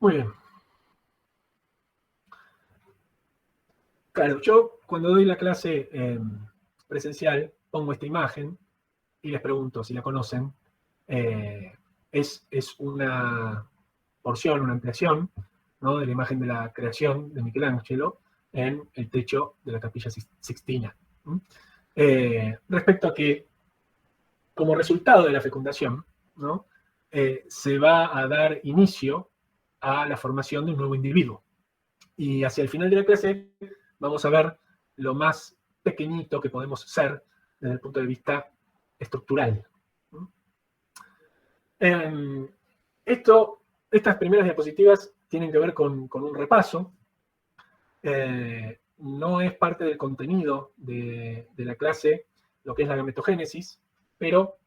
Muy bien. Claro, yo cuando doy la clase presencial pongo esta imagen y les pregunto si la conocen. Eh, es una porción, una ampliación, ¿no?, de la imagen de la creación de Michelangelo en el techo de la Capilla Sixtina. Respecto a que, como resultado de la fecundación, ¿no?, se va a dar inicio a la formación de un nuevo individuo. Y hacia el final de la clase vamos a ver lo más pequeñito que podemos ser desde el punto de vista estructural. Estas primeras diapositivas tienen que ver con un repaso. No es parte del contenido de la clase lo que es la gametogénesis, pero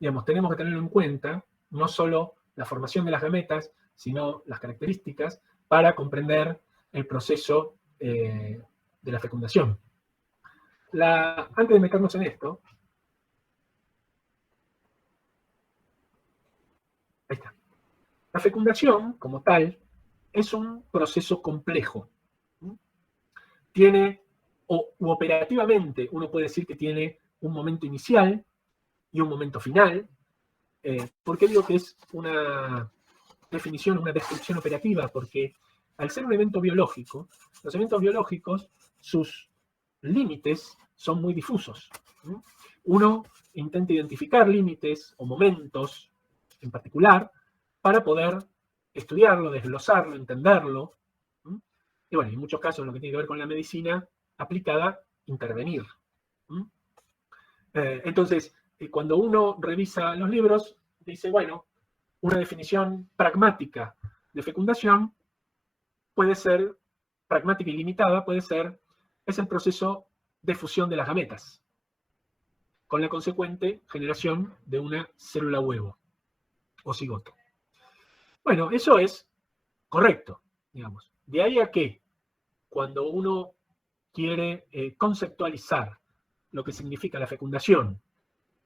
digamos, tenemos que tenerlo en cuenta, no solo la formación de las gametas, sino las características para comprender el proceso de la fecundación. Antes de meternos en esto, ahí está. La fecundación, como tal, es un proceso complejo. Tiene, u operativamente, uno puede decir que tiene un momento inicial y un momento final. ¿Por qué digo que es una definición, una descripción operativa? Porque al ser un evento biológico, los eventos biológicos, sus límites son muy difusos. Uno intenta identificar límites o momentos en particular para poder estudiarlo, desglosarlo, entenderlo. Y bueno, en muchos casos lo que tiene que ver con la medicina aplicada, intervenir. Entonces, cuando uno revisa los libros, dice, bueno, una definición pragmática de fecundación puede ser, pragmática y limitada, es el proceso de fusión de las gametas, con la consecuente generación de una célula huevo o cigoto. Bueno, eso es correcto, digamos. De ahí a que, cuando uno quiere conceptualizar lo que significa la fecundación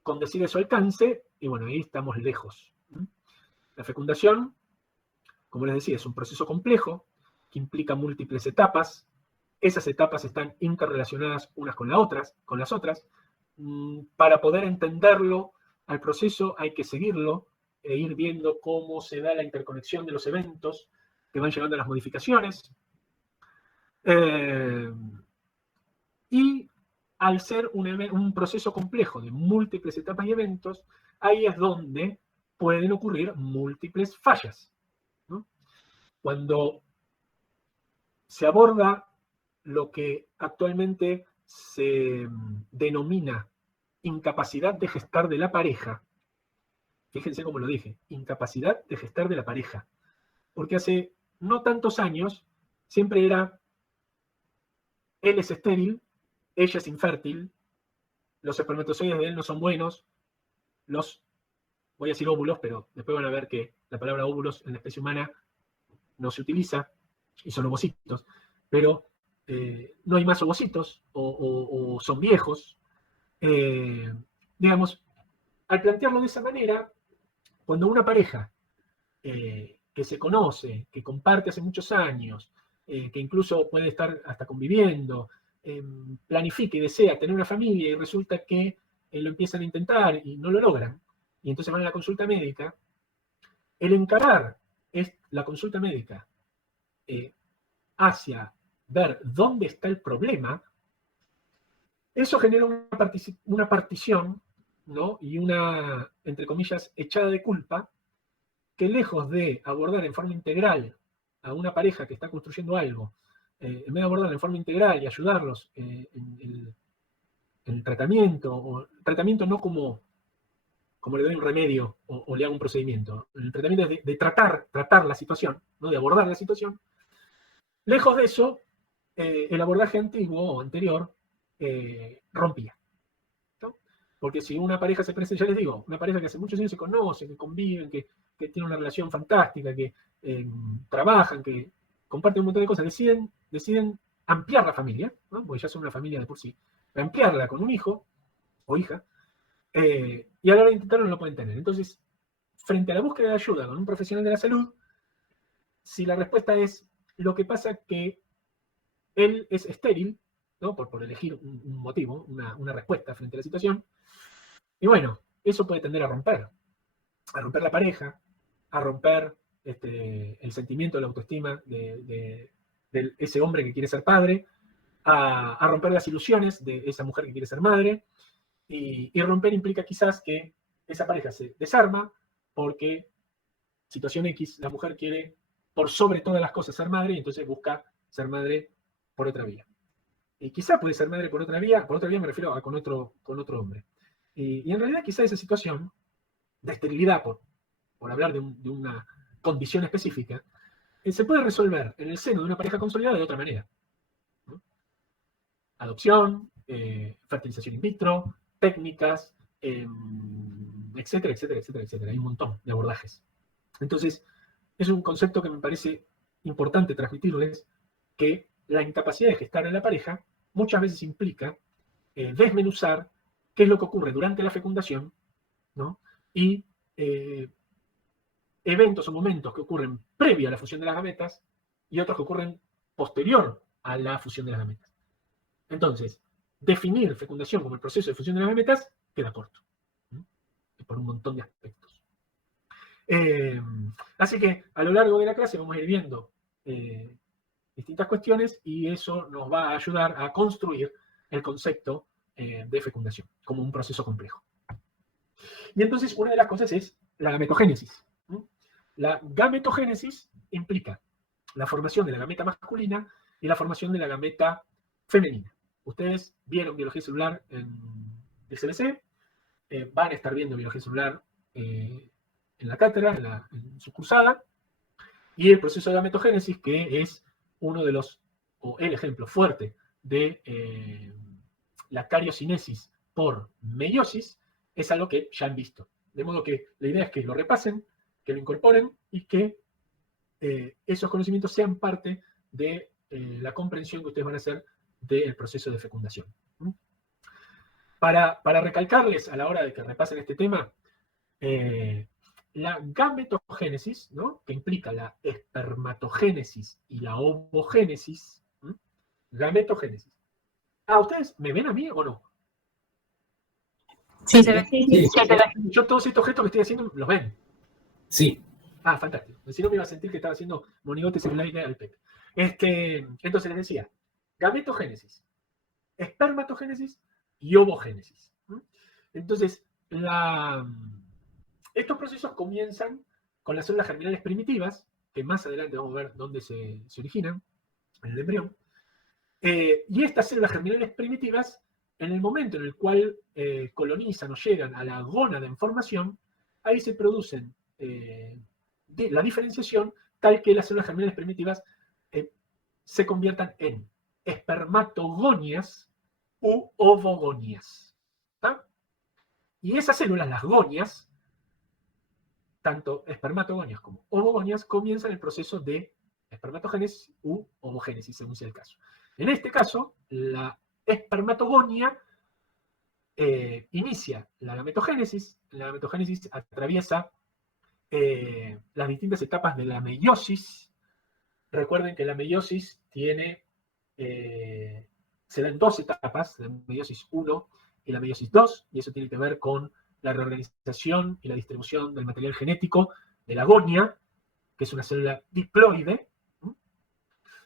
con decir su alcance, y bueno, ahí estamos lejos. La fecundación, como les decía, es un proceso complejo que implica múltiples etapas. Esas etapas están interrelacionadas unas con las otras. Para poder entenderlo al proceso hay que seguirlo e ir viendo cómo se da la interconexión de los eventos que van llevando a las modificaciones. Y al ser un proceso complejo de múltiples etapas y eventos, ahí es donde pueden ocurrir múltiples fallas. Cuando se aborda lo que actualmente se denomina incapacidad de gestar de la pareja, fíjense cómo lo dije, incapacidad de gestar de la pareja, porque hace no tantos años siempre era: él es estéril, ella es infértil, los espermatozoides de él no son buenos, voy a decir óvulos, pero después van a ver que la palabra óvulos en la especie humana no se utiliza, y son ovocitos, pero no hay más ovocitos, o son viejos. Digamos, al plantearlo de esa manera, cuando una pareja que se conoce, que comparte hace muchos años, que incluso puede estar hasta conviviendo, planifica y desea tener una familia y resulta que lo empiezan a intentar y no lo logran, y entonces van a la consulta médica, el encarar la consulta médica hacia ver dónde está el problema, eso genera una partición, ¿no?, y una, entre comillas, echada de culpa, que lejos de abordar en forma integral a una pareja que está construyendo algo, en vez de abordarla en forma integral y ayudarlos en el tratamiento, o tratamiento no como le doy un remedio o le hago un procedimiento, el tratamiento es de tratar la situación, ¿no?, de abordar la situación. Lejos de eso, el abordaje antiguo o anterior rompía, ¿no? Porque si una pareja se presenta, ya les digo, una pareja que hace muchos años se conoce, que conviven, que tiene una relación fantástica, que trabajan, que comparten un montón de cosas, deciden ampliar la familia, ¿no?, porque ya son una familia de por sí, ampliarla con un hijo o hija, y a la hora de intentarlo no lo pueden tener. Entonces, frente a la búsqueda de ayuda con un profesional de la salud, si la respuesta es, lo que pasa que él es estéril, ¿no? Por elegir un motivo, una respuesta frente a la situación, y bueno, eso puede tender a romper la pareja, a romper el sentimiento, la autoestima de ese hombre que quiere ser padre, a romper las ilusiones de esa mujer que quiere ser madre, y romper implica quizás que esa pareja se desarma porque, situación X, la mujer quiere por sobre todas las cosas ser madre y entonces busca ser madre por otra vía. Y quizá puede ser madre por otra vía me refiero a con otro hombre. Y en realidad quizá esa situación de esterilidad, por hablar de una condición específica, se puede resolver en el seno de una pareja consolidada de otra manera, ¿no? Adopción, fertilización in vitro, técnicas, etcétera, etcétera, etcétera, etcétera. Hay un montón de abordajes. Entonces, es un concepto que me parece importante transmitirles, que la incapacidad de gestar en la pareja muchas veces implica desmenuzar qué es lo que ocurre durante la fecundación, ¿no? Y eventos o momentos que ocurren previo a la fusión de las gametas y otros que ocurren posterior a la fusión de las gametas. Entonces, definir fecundación como el proceso de fusión de las gametas queda corto, ¿no? Por un montón de aspectos. Así que a lo largo de la clase vamos a ir viendo distintas cuestiones y eso nos va a ayudar a construir el concepto de fecundación como un proceso complejo. Y entonces una de las cosas es la gametogénesis. La gametogénesis implica la formación de la gameta masculina y la formación de la gameta femenina. Ustedes vieron biología celular en el CBC, van a estar viendo biología celular en la cátedra, en su cursada, y el proceso de gametogénesis, que es uno de los, o el ejemplo fuerte de la cariocinesis por meiosis, es algo que ya han visto. De modo que la idea es que lo repasen, que lo incorporen y que esos conocimientos sean parte de la comprensión que ustedes van a hacer del proceso de fecundación. Para recalcarles a la hora de que repasen este tema, la gametogénesis, ¿no? Que implica la espermatogénesis y la ovogénesis. Gametogénesis. ¿Ustedes me ven a mí o no? Sí, se ve. Sí. Yo todos estos gestos que estoy haciendo, ¿los ven? Sí. Fantástico. Si no me iba a sentir que estaba haciendo monigotes en el aire al Pepe. Entonces les decía, gametogénesis, espermatogénesis y ovogénesis. Entonces, estos procesos comienzan con las células germinales primitivas, que más adelante vamos a ver dónde se originan, en el embrión. Y estas células germinales primitivas, en el momento en el cual colonizan o llegan a la gónada en formación, ahí se producen la diferenciación tal que las células germinales primitivas se conviertan en espermatogonias u ovogonias. ¿Tá? Y esas células, las gonias, tanto espermatogonias como ovogonias, comienzan el proceso de espermatogénesis u ovogénesis, según sea el caso. En este caso, la espermatogonia inicia la gametogénesis. La gametogénesis atraviesa las distintas etapas de la meiosis. Recuerden que la meiosis se da en dos etapas, la meiosis 1 y la meiosis 2, y eso tiene que ver con la reorganización y la distribución del material genético de la gonia, que es una célula diploide.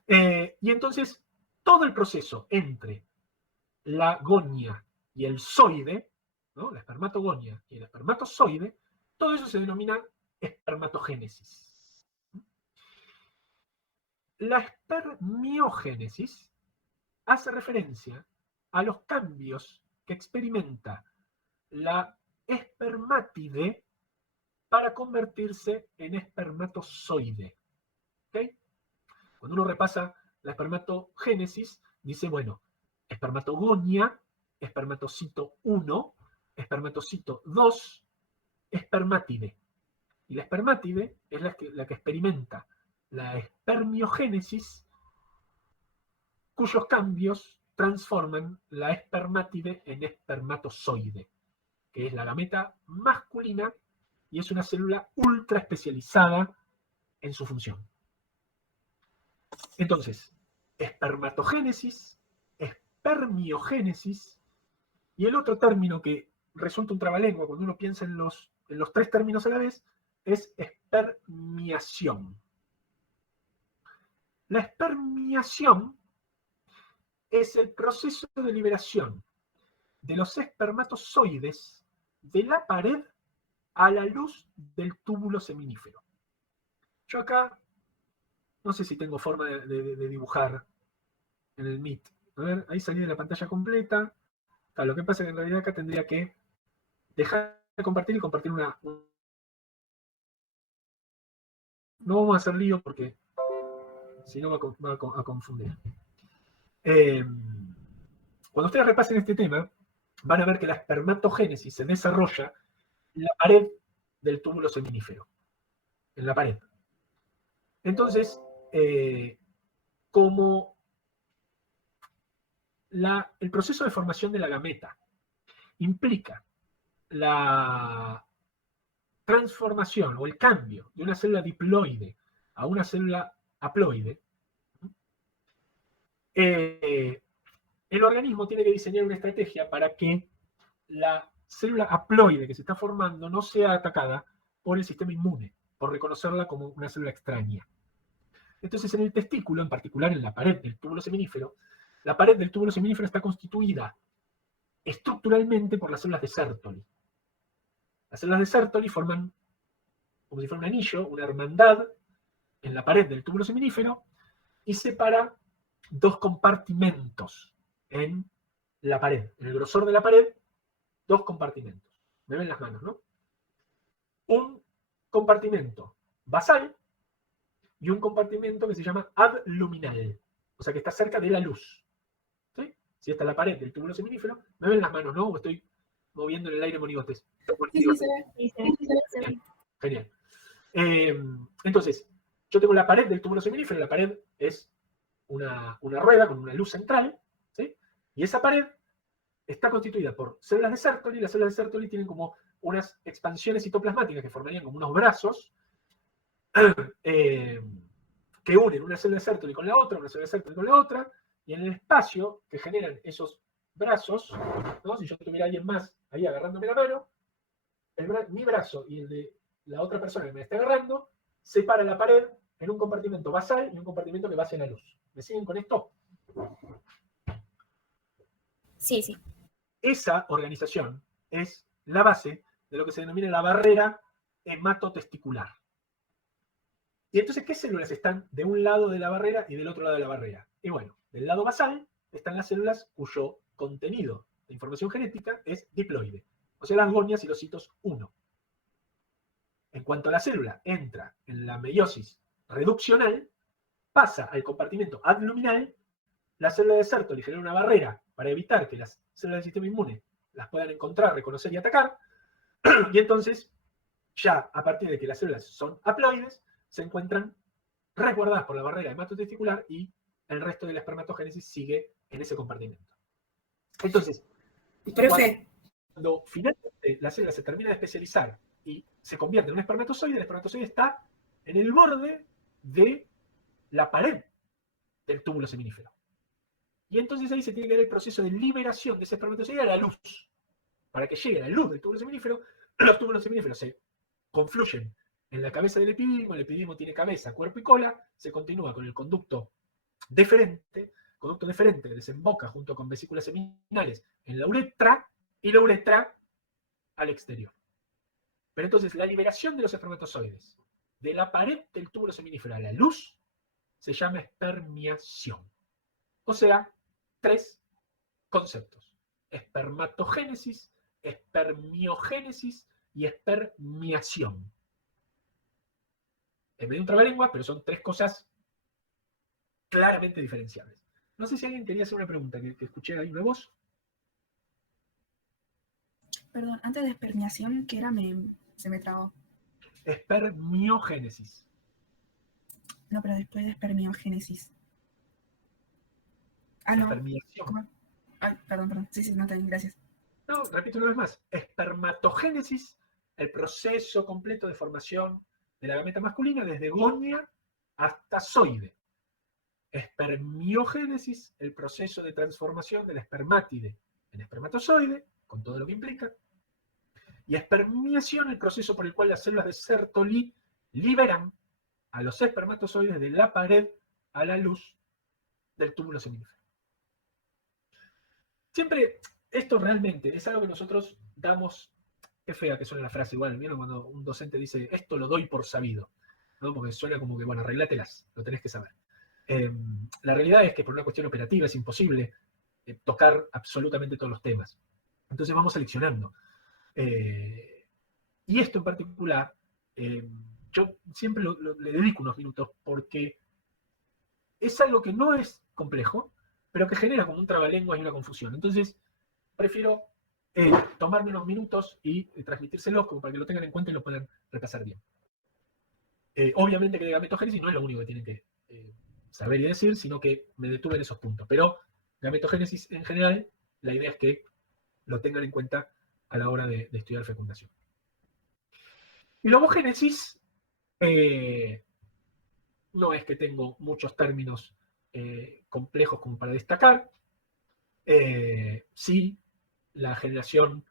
Y entonces, todo el proceso entre la gonia y el zoide, ¿no? La espermatogonia y el espermatozoide, todo eso se denomina espermatogénesis. La espermiogénesis hace referencia a los cambios que experimenta la espermátide para convertirse en espermatozoide. ¿Okay? Cuando uno repasa la espermatogénesis, dice, bueno, espermatogonia, espermatocito 1, espermatocito 2, espermátide. Y la espermátide es la que experimenta la espermiogénesis, cuyos cambios transforman la espermátide en espermatozoide, que es la gameta masculina y es una célula ultra especializada en su función. Entonces, espermatogénesis, espermiogénesis, y el otro término que resulta un trabalengua cuando uno piensa en los tres términos a la vez, es espermiación. La espermiación es el proceso de liberación de los espermatozoides de la pared a la luz del túbulo seminífero. Yo acá, no sé si tengo forma de dibujar en el Meet. A ver, ahí salí de la pantalla completa. Lo que pasa es que en realidad acá tendría que dejar de compartir y compartir una. No vamos a hacer lío porque si no va a confundir. Cuando ustedes repasen este tema, van a ver que la espermatogénesis se desarrolla en la pared del túbulo seminífero. En la pared. Entonces, como el proceso de formación de la gameta implica la transformación o el cambio de una célula diploide a una célula haploide, el organismo tiene que diseñar una estrategia para que la célula haploide que se está formando no sea atacada por el sistema inmune, por reconocerla como una célula extraña. Entonces, en el testículo, en particular en la pared del túbulo seminífero, la pared del túbulo seminífero está constituida estructuralmente por las células de Sertoli. Las células de Sertoli forman como si fuera un anillo, una hermandad en la pared del túbulo seminífero y separa dos compartimentos en la pared. En el grosor de la pared, dos compartimentos. Me ven las manos, ¿no? Un compartimento basal y un compartimento que se llama abluminal, o sea que está cerca de la luz. ¿Sí? Si esta es la pared del túbulo seminífero, me ven las manos, ¿no? O estoy moviendo en el aire monigotes. Sí, sí, se ve. Genial. Entonces, yo tengo la pared del túbulo seminífero, la pared es una rueda con una luz central, ¿sí? Y esa pared está constituida por células de Sertoli, y las células de Sertoli tienen como unas expansiones citoplasmáticas que formarían como unos brazos que unen una célula de Sertoli con la otra, una célula de Sertoli con la otra, y en el espacio que generan esos brazos, ¿no? Si yo tuviera a alguien más ahí agarrándome la mano, mi brazo y el de la otra persona que me está agarrando separa la pared en un compartimento basal y un compartimento que va hacia la luz. ¿Me siguen con esto? Sí, sí. Esa organización es la base de lo que se denomina la barrera hematotesticular. Y entonces, ¿qué células están de un lado de la barrera y del otro lado de la barrera? Y bueno, del lado basal están las células cuyo contenido de información genética es diploide, o sea, las gonias y los citos 1. En cuanto la célula entra en la meiosis reduccional, pasa al compartimento abluminal, la célula de Sertoli genera una barrera para evitar que las células del sistema inmune las puedan encontrar, reconocer y atacar, y entonces, ya a partir de que las células son haploides, se encuentran resguardadas por la barrera hematotesticular y el resto de la espermatogénesis sigue en ese compartimento. Entonces, Profe. Cuando finalmente la célula se termina de especializar y se convierte en un espermatozoide, el espermatozoide está en el borde de la pared del túbulo seminífero. Y entonces ahí se tiene que ver el proceso de liberación de ese espermatozoide a la luz. Para que llegue a la luz del túbulo seminífero, los túbulos seminíferos se confluyen en la cabeza del epididimo, el epididimo tiene cabeza, cuerpo y cola, se continúa con el conducto deferente desemboca junto con vesículas seminales en la uretra y la uretra al exterior. Pero entonces la liberación de los espermatozoides de la pared del túbulo seminífero a la luz se llama espermiación. O sea, 3 conceptos: espermatogénesis, espermiogénesis y espermiación. Es medio un trabalengua, pero son 3 cosas claramente diferenciables. No sé si alguien quería hacer una pregunta, que escuché ahí una voz. Perdón, antes de espermiación, ¿qué era? Se me trabó. Espermiogénesis. No, pero después de espermiogénesis. Ah, no. Espermiación. ¿Cómo? Ay, perdón. Sí, no, también, gracias. No, repito una vez más. Espermatogénesis, el proceso completo de formación de la gameta masculina desde gonia hasta zoide. Espermiogénesis, el proceso de transformación de la espermátide en espermatozoide, con todo lo que implica. Y espermiación, el proceso por el cual las células de Sertoli liberan a los espermatozoides de la pared a la luz del túbulo seminífero. Siempre, esto realmente es algo que nosotros damos, qué fea que suena la frase igual, ¿vieron? Cuando un docente dice, esto lo doy por sabido, ¿no? Porque suena como que, bueno, arreglátelas, lo tenés que saber. La realidad es que por una cuestión operativa es imposible tocar absolutamente todos los temas. Entonces vamos seleccionando. Y esto en particular, yo siempre le dedico unos minutos porque es algo que no es complejo, pero que genera como un trabalenguas y una confusión. Entonces, prefiero tomarme unos minutos y transmitírselos como para que lo tengan en cuenta y lo puedan repasar bien. Obviamente que de gametogénesis no es lo único que tienen que saber y decir, sino que me detuve en esos puntos. Pero gametogénesis en general, la idea es que lo tengan en cuenta a la hora de estudiar fecundación. Y la ovogénesis, no es que tengo muchos términos complejos como para destacar. Sí, la generación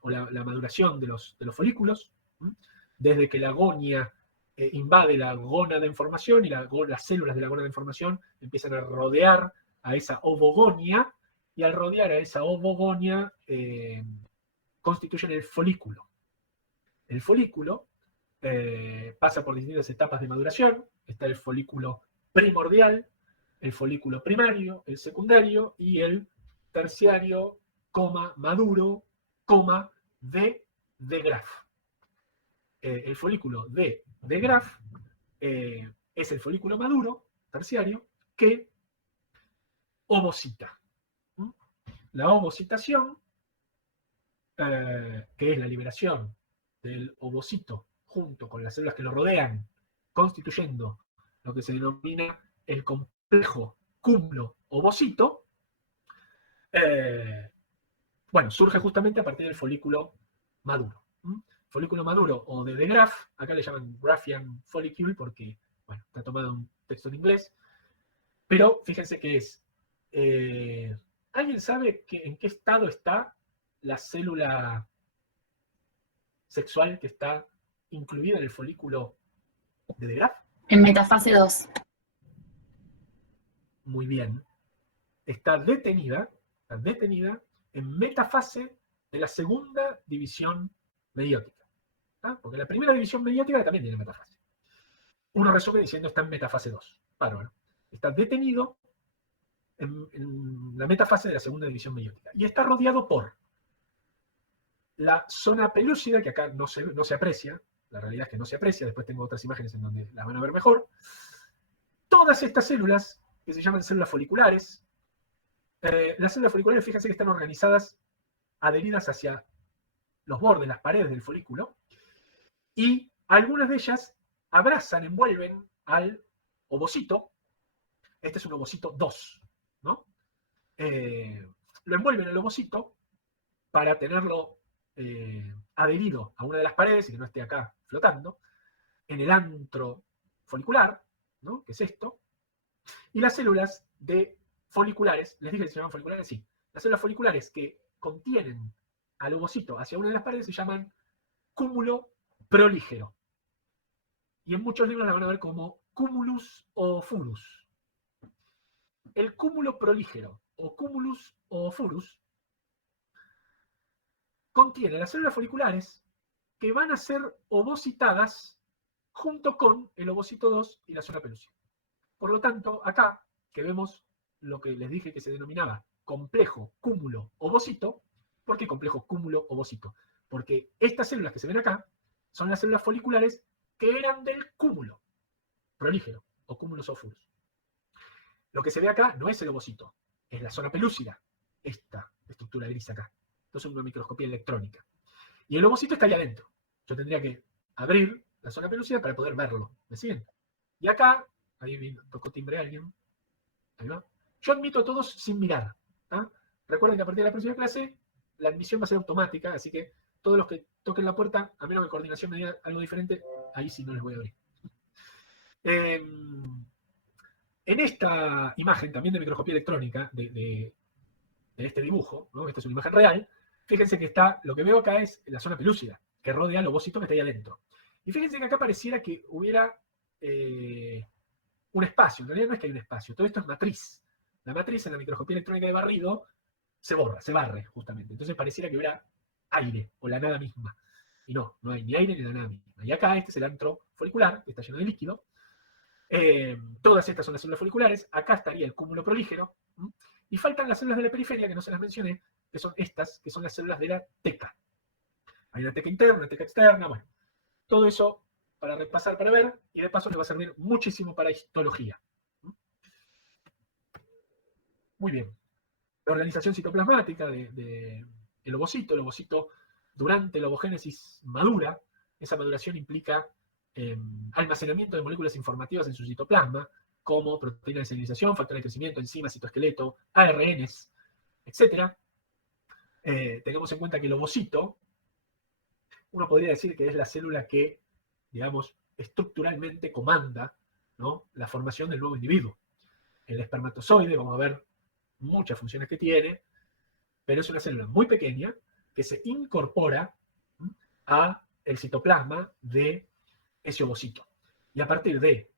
o la maduración de los folículos, desde que la gonia invade la gónada en formación y las células de la gónada en formación empiezan a rodear a esa ovogonia, y al rodear a esa ovogonia constituyen el folículo. El folículo pasa por distintas etapas de maduración. Está el folículo primordial, el folículo primario, el secundario y el terciario, maduro, de Graf. El folículo de Graf es el folículo maduro, terciario, que ovocita. La ovocitación, que es la liberación del ovocito junto con las células que lo rodean, constituyendo lo que se denomina el complejo cúmulo ovocito, bueno, surge justamente a partir del folículo maduro. Folículo maduro o de Graf, acá le llaman Graffian follicle porque, bueno, está tomado un texto en inglés, pero fíjense que es, ¿alguien sabe en qué estado está la célula sexual que está incluida en el folículo de Graf? En metafase 2. Muy bien. Está detenida en metafase de la segunda división meiótica. Porque la primera división meiótica también tiene metafase. Uno resume diciendo está en metafase 2. Bárbaro. Está detenido en la metafase de la segunda división meiótica. Y está rodeado por la zona pelúcida, que acá no se aprecia. La realidad es que no se aprecia. Después tengo otras imágenes en donde las van a ver mejor. Todas estas células, que se llaman células foliculares, las células foliculares, fíjense que están organizadas, adheridas hacia los bordes, las paredes del folículo, y algunas de ellas abrazan, envuelven al ovocito. Este es un ovocito 2, ¿no? Lo envuelven al ovocito para tenerlo adherido a una de las paredes y que no esté acá flotando, en el antro folicular, ¿no? Que es esto. Y las células foliculares, ¿les dije que se llaman foliculares? Sí. Las células foliculares que contienen al ovocito hacia una de las paredes se llaman cúmulo prolígero. Y en muchos libros la van a ver como cúmulus oofurus. El cúmulo prolígero o cúmulus oofurus contiene las células foliculares que van a ser ovocitadas junto con el ovocito 2 y la zona pelúcida. Por lo tanto, acá que vemos lo que les dije que se denominaba complejo cúmulo ovocito. ¿Por qué complejo cúmulo ovocito? Porque estas células que se ven acá son las células foliculares que eran del cúmulo prolígero o cúmulos oofurus. Lo que se ve acá no es el ovocito, es la zona pelúcida, esta estructura gris acá. Esto es una microscopía electrónica. Y el ovocito está ahí adentro. Yo tendría que abrir la zona pelúcida para poder verlo. ¿Me siguen? Y acá, ahí tocó timbre alguien. Ahí va. Yo admito a todos sin mirar. Recuerden que a partir de la próxima clase la admisión va a ser automática, así que todos los que toquen la puerta, a menos que coordinación me diga algo diferente, ahí sí no les voy a abrir. En esta imagen también de microscopía electrónica, de este dibujo, ¿no? Esta es una imagen real, fíjense que está, lo que veo acá es la zona pelúcida, que rodea el ovocito que está ahí adentro. Y fíjense que acá pareciera que hubiera un espacio. En realidad no es que hay un espacio, todo esto es matriz. La matriz en la microscopía electrónica de barrido se borra, se barre justamente. Entonces pareciera que hubiera aire o la nada misma. Y no, no hay ni aire ni la nada misma. Y acá este es el antro folicular, que está lleno de líquido. Todas estas son las células foliculares. Acá estaría el cúmulo prolígero. Y faltan las células de la periferia, que no se las mencioné, que son estas, que son las células de la teca. Hay una teca interna, una teca externa, bueno. Todo eso para repasar, para ver, y de paso les va a servir muchísimo para histología. Muy bien. La organización citoplasmática del ovocito. El ovocito, durante la ovogénesis, madura. Esa maduración implica almacenamiento de moléculas informativas en su citoplasma, como proteínas de señalización, factores de crecimiento, enzimas, citoesqueleto, ARNs, etc. Tengamos en cuenta que el ovocito, uno podría decir que es la célula que, digamos, estructuralmente comanda, ¿no?, la formación del nuevo individuo. El espermatozoide, vamos a ver muchas funciones que tiene, pero es una célula muy pequeña que se incorpora a el citoplasma de ese ovocito. Y a partir de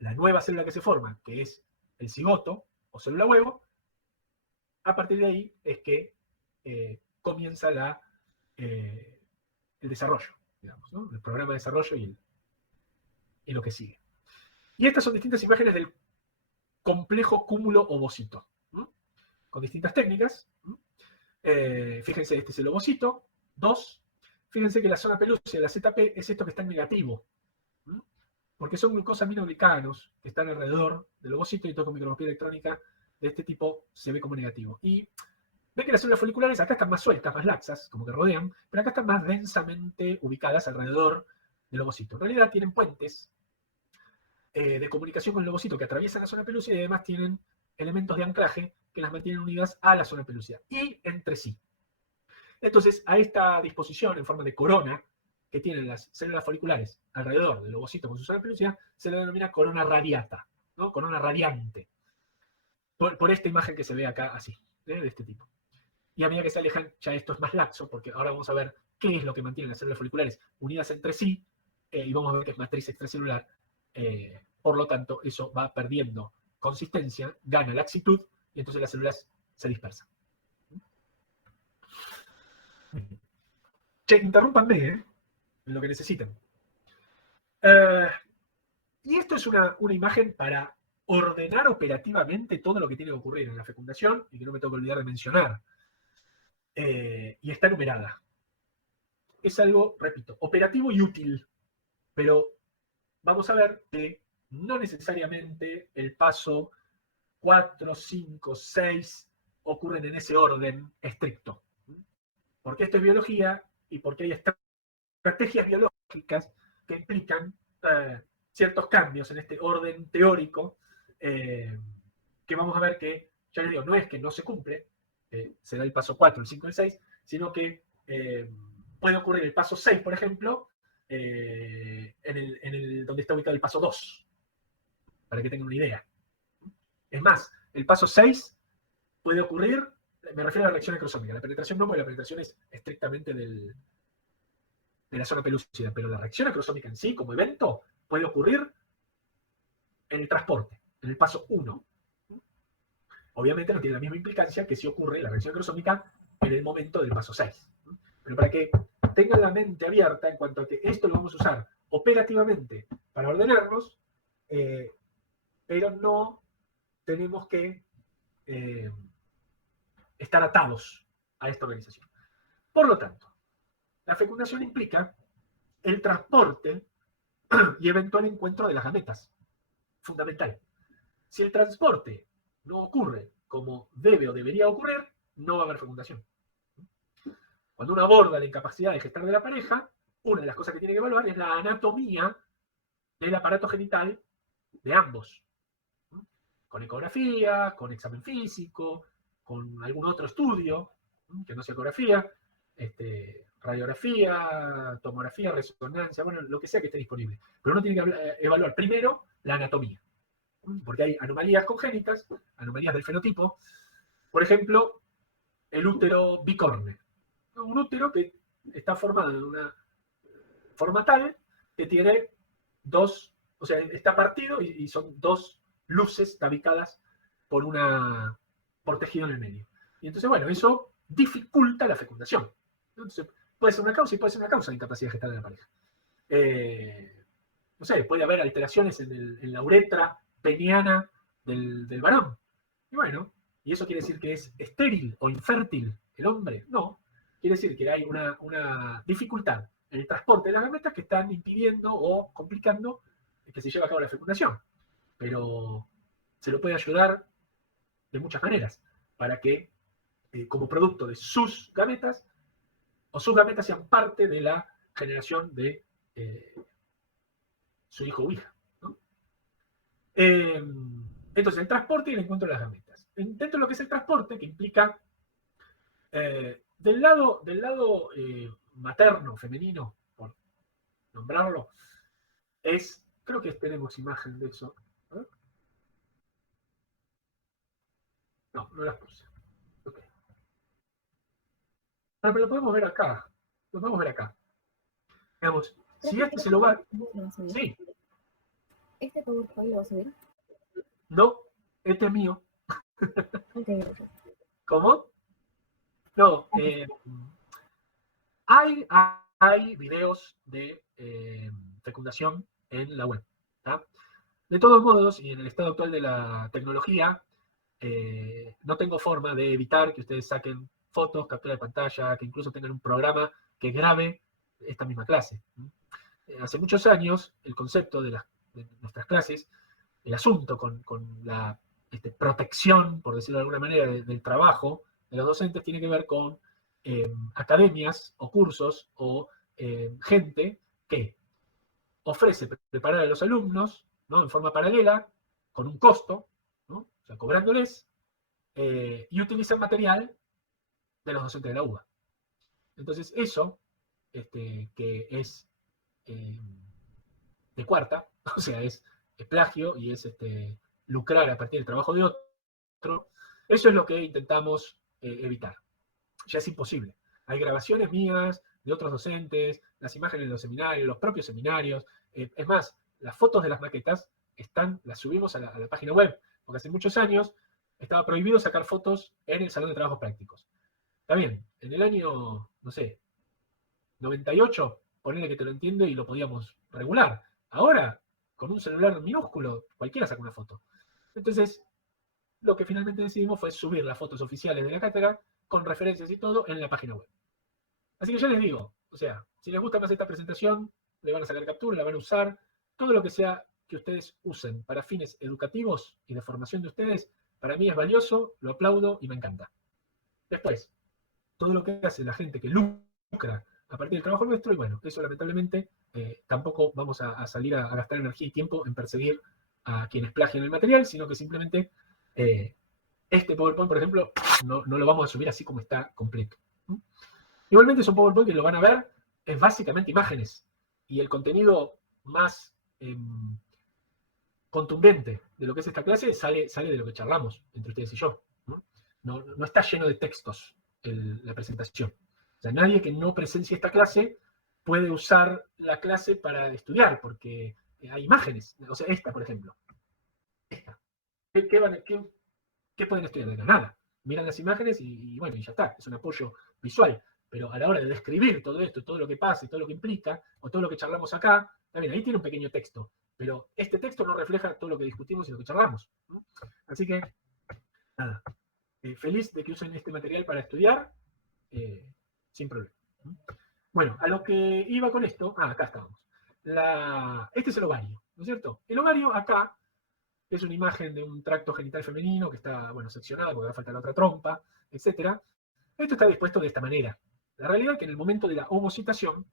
la nueva célula que se forma, que es el cigoto o célula huevo, a partir de ahí es que comienza el desarrollo, digamos, ¿no? El programa de desarrollo y lo que sigue. Y estas son distintas imágenes del complejo cúmulo ovocito, con distintas técnicas. Fíjense, este es el ovocito. 2. Fíjense que la zona pelúcida, la ZP, es esto que está en negativo. Porque son glucosaminoglicanos que están alrededor del ovocito y todo con microscopía electrónica de este tipo se ve como negativo. Y ven que las células foliculares acá están más sueltas, más laxas, como que rodean, pero acá están más densamente ubicadas alrededor del ovocito. En realidad tienen puentes de comunicación con el ovocito que atraviesan la zona pelúcida y además tienen elementos de anclaje que las mantienen unidas a la zona pelúcida y entre sí. Entonces, a esta disposición en forma de corona que tienen las células foliculares alrededor del ovocito con su zona pelúcida se le denomina corona radiata, ¿no? Corona radiante. Por esta imagen que se ve acá así, de este tipo. Y a medida que se alejan, ya esto es más laxo, porque ahora vamos a ver qué es lo que mantiene las células foliculares unidas entre sí, y vamos a ver que es matriz extracelular. Por lo tanto, eso va perdiendo consistencia, gana laxitud, y entonces las células se dispersan. Che, interrúmpanme, en lo que necesiten. Y esto es una imagen para ordenar operativamente todo lo que tiene que ocurrir en la fecundación, y que no me tengo que olvidar de mencionar. Y está numerada. Es algo, repito, operativo y útil, pero vamos a ver que no necesariamente el paso 4, 5, 6 ocurren en ese orden estricto. Porque esto es biología y porque hay estrategias biológicas que implican ciertos cambios en este orden teórico, que vamos a ver que, ya les digo, no es que no se cumple, se da el paso 4, el 5 y el 6, sino que puede ocurrir el paso 6, por ejemplo, donde está ubicado el paso 2, para que tengan una idea. Es más, el paso 6 puede ocurrir, me refiero a la reacción acrosómica, la penetración no, porque la penetración es estrictamente de la zona pelúcida, pero la reacción acrosómica en sí, como evento, puede ocurrir en el transporte, en el paso 1. Obviamente no tiene la misma implicancia que si ocurre la reacción acrosómica en el momento del paso 6. Pero para que tengan la mente abierta en cuanto a que esto lo vamos a usar operativamente para ordenarnos, pero no tenemos que estar atados a esta organización. Por lo tanto, la fecundación implica el transporte y eventual encuentro de las gametas. Fundamental. Si el transporte no ocurre como debe o debería ocurrir, no va a haber fecundación. Cuando uno aborda la incapacidad de gestar de la pareja, una de las cosas que tiene que evaluar es la anatomía del aparato genital de ambos. Con ecografía, con examen físico, con algún otro estudio, que no sea ecografía, radiografía, tomografía, resonancia, bueno, lo que sea que esté disponible. Pero uno tiene que evaluar primero la anatomía, porque hay anomalías congénitas, anomalías del fenotipo. Por ejemplo, el útero bicorne. Un útero que está formado de una forma tal que tiene dos, o sea, está partido y son dos luces tabicadas por tejido en el medio. Y entonces, bueno, eso dificulta la fecundación. Entonces, puede ser una causa y puede ser una causa de incapacidad gestal de la pareja. No sé, puede haber alteraciones en la uretra peniana del varón. Y bueno, ¿y eso quiere decir que es estéril o infértil el hombre? No. Quiere decir que hay una dificultad en el transporte de las gametas que están impidiendo o complicando que se lleve a cabo la fecundación. Pero se lo puede ayudar de muchas maneras para que, como producto de sus gametas, o sus gametas sean parte de la generación de su hijo o hija. ¿No? Entonces, el transporte y el encuentro de las gametas. Dentro de lo que es el transporte, que implica del lado materno, femenino, por nombrarlo, creo que tenemos imagen de eso. ¿Eh? No, no las puse. Okay. Pero lo podemos ver acá. Lo podemos ver acá. Digamos, si este se lo va... Sí. ¿Este PowerPoint lo vas a ver? No, este es mío. Okay. ¿Cómo? No, hay videos de fecundación en la web. ¿Tá? De todos modos, y en el estado actual de la tecnología, no tengo forma de evitar que ustedes saquen fotos, captura de pantalla, que incluso tengan un programa que grabe esta misma clase. Hace muchos años, el concepto de nuestras clases, el asunto con la protección, por decirlo de alguna manera, del trabajo de los docentes tiene que ver con academias o cursos o gente que ofrece preparar a los alumnos, ¿no?, en forma paralela, con un costo, ¿no?, o sea, cobrándoles, y utilizan material de los docentes de la UBA. Entonces, eso, que es de cuarta, o sea, es plagio y es lucrar a partir del trabajo de otro, eso es lo que intentamos evitar. Ya es imposible. Hay grabaciones mías de otros docentes, las imágenes de los seminarios, los propios seminarios. Es más, las fotos de las maquetas las subimos a la página web, porque hace muchos años estaba prohibido sacar fotos en el salón de trabajos prácticos. Está bien, en el año, no sé, 98, ponele que te lo entiendo y lo podíamos regular. Ahora, con un celular minúsculo, cualquiera saca una foto. Entonces, lo que finalmente decidimos fue subir las fotos oficiales de la cátedra con referencias y todo en la página web. Así que ya les digo, o sea, si les gusta más esta presentación, le van a sacar captura, la van a usar, todo lo que sea que ustedes usen para fines educativos y de formación de ustedes, para mí es valioso, lo aplaudo y me encanta. Después, todo lo que hace la gente que lucra a partir del trabajo nuestro, y bueno, eso lamentablemente tampoco vamos a salir a gastar energía y tiempo en perseguir a quienes plagian el material, sino que simplemente este PowerPoint, por ejemplo, no lo vamos a subir así como está completo. Igualmente es un PowerPoint que lo van a ver, es básicamente imágenes, y el contenido más contundente de lo que es esta clase sale de lo que charlamos entre ustedes y yo. No está lleno de textos la presentación. O sea, nadie que no presencie esta clase puede usar la clase para estudiar, porque hay imágenes. O sea, esta, por ejemplo. Esta. ¿Qué pueden estudiar de acá? Nada. Miran las imágenes y bueno, y ya está. Es un apoyo visual. Pero a la hora de describir todo esto, todo lo que pasa y todo lo que implica, o todo lo que charlamos acá, también ahí tiene un pequeño texto. Pero este texto no refleja todo lo que discutimos y lo que charlamos. Así que, nada. Feliz de que usen este material para estudiar, sin problema. Bueno, a lo que iba con esto, acá estábamos. Este es el ovario, ¿no es cierto? El ovario acá es una imagen de un tracto genital femenino que está, bueno, seccionado porque va a faltar la otra trompa, etc. Esto está dispuesto de esta manera. La realidad es que en el momento de la ovocitación,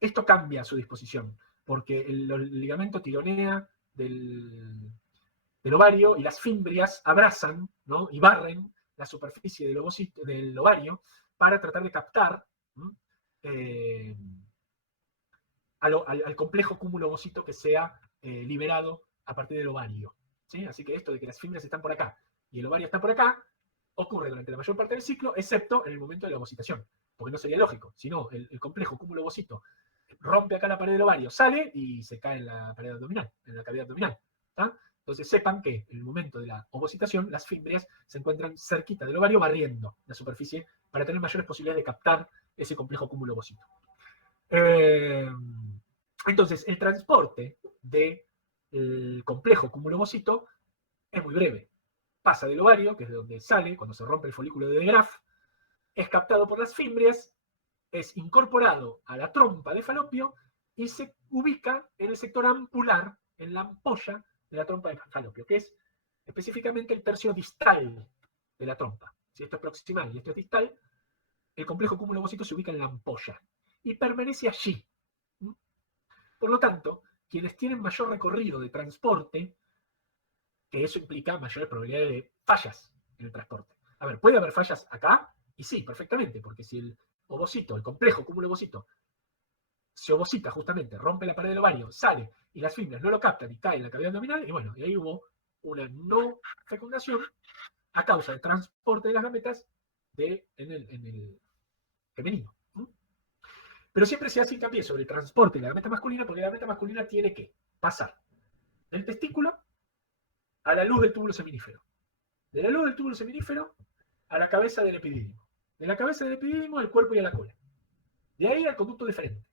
esto cambia su disposición, porque el ligamento tironea del ovario y las fimbrias abrazan, ¿no?, y barren la superficie del ovario, para tratar de captar al complejo cúmulo ovocito que sea liberado a partir del ovario. ¿Sí? Así que esto de que las fibras están por acá y el ovario está por acá, ocurre durante la mayor parte del ciclo, excepto en el momento de la ovocitación, porque no sería lógico, sino el complejo cúmulo ovocito rompe acá la pared del ovario, sale y se cae en la pared abdominal, en la cavidad abdominal. ¿Tá? Entonces sepan que en el momento de la ovocitación, las fimbrias se encuentran cerquita del ovario barriendo la superficie para tener mayores posibilidades de captar ese complejo cúmulo ovocito. Entonces, el transporte del complejo cúmulo ovocito es muy breve. Pasa del ovario, que es de donde sale, cuando se rompe el folículo de De Graaf, es captado por las fimbrias, es incorporado a la trompa de falopio y se ubica en el sector ampular, en la ampolla de la trompa de falopio, que es específicamente el tercio distal de la trompa. Si esto es proximal y esto es distal, el complejo cúmulo ovocito se ubica en la ampolla y permanece allí. Por lo tanto, quienes tienen mayor recorrido de transporte, que eso implica mayores probabilidades de fallas en el transporte. A ver, ¿puede haber fallas acá? Y sí, perfectamente, porque si el ovocito, el complejo cúmulo ovocito, se ovocita justamente, rompe la pared del ovario, sale y las fibras no lo captan y cae en la cavidad abdominal, y bueno, y ahí hubo una no fecundación a causa del transporte de las gametas en el femenino. Pero siempre se hace hincapié sobre el transporte de la gameta masculina, porque la gameta masculina tiene que pasar del testículo a la luz del túbulo seminífero. De la luz del túbulo seminífero a la cabeza del epidídimo. De la cabeza del epidídimo al cuerpo y a la cola. De ahí al conducto deferente.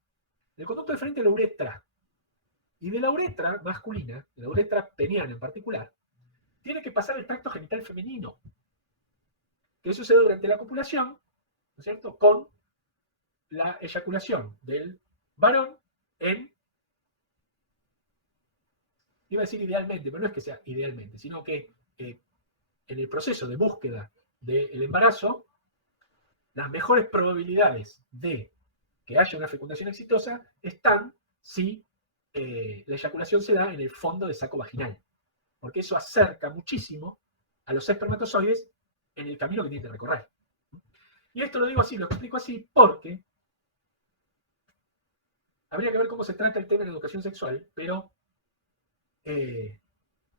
Del conducto deferente a la uretra. Y de la uretra masculina, de la uretra peniana en particular, tiene que pasar el tracto genital femenino. Que sucede durante la copulación, ¿no es cierto?, con la eyaculación del varón iba a decir idealmente, pero no es que sea idealmente, sino que en el proceso de búsqueda del embarazo, las mejores probabilidades de que haya una fecundación exitosa están si la eyaculación se da en el fondo del saco vaginal, porque eso acerca muchísimo a los espermatozoides en el camino que tienen que recorrer. Y esto lo digo así, lo explico así, porque habría que ver cómo se trata el tema en educación sexual, pero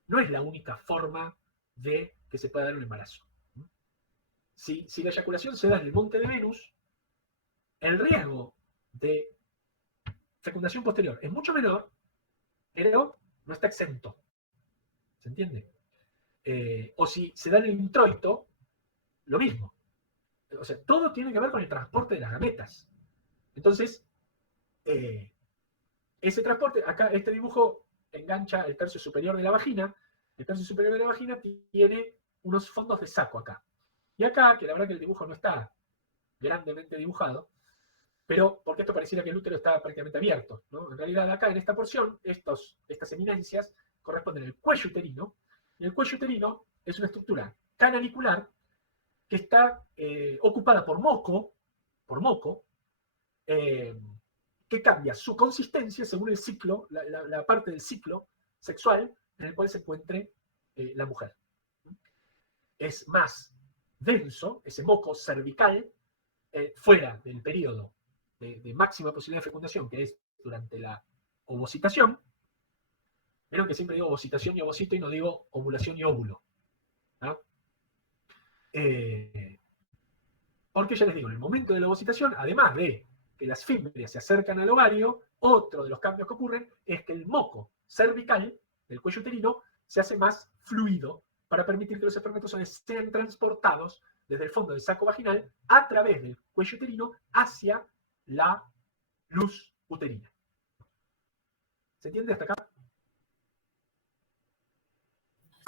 no es la única forma de que se pueda dar un embarazo. Si la eyaculación se da en el monte de Venus, el riesgo de fecundación posterior es mucho menor, pero no está exento. ¿Se entiende? O si se da en el introito, lo mismo. O sea, todo tiene que ver con el transporte de las gametas. Entonces, ese transporte, acá este dibujo engancha el tercio superior de la vagina. El tercio superior de la vagina tiene unos fondos de saco acá. Y acá, que la verdad que el dibujo no está grandemente dibujado, pero porque esto pareciera que el útero está prácticamente abierto, ¿no? En realidad acá en esta porción, estas eminencias corresponden al cuello uterino, y el cuello uterino es una estructura canalicular que está ocupada por moco, que cambia su consistencia según el ciclo, la parte del ciclo sexual en el cual se encuentre la mujer. Es más denso, ese moco cervical, fuera del periodo de máxima posibilidad de fecundación, que es durante la ovocitación. Vieron que siempre digo ovocitación y ovocito y no digo ovulación y óvulo. ¿No? Porque ya les digo, en el momento de la ovocitación, además de que las fimbrias se acercan al ovario, otro de los cambios que ocurren es que el moco cervical del cuello uterino se hace más fluido para permitir que los espermatozoides sean transportados desde el fondo del saco vaginal a través del cuello uterino hacia la luz uterina. ¿Se entiende hasta acá?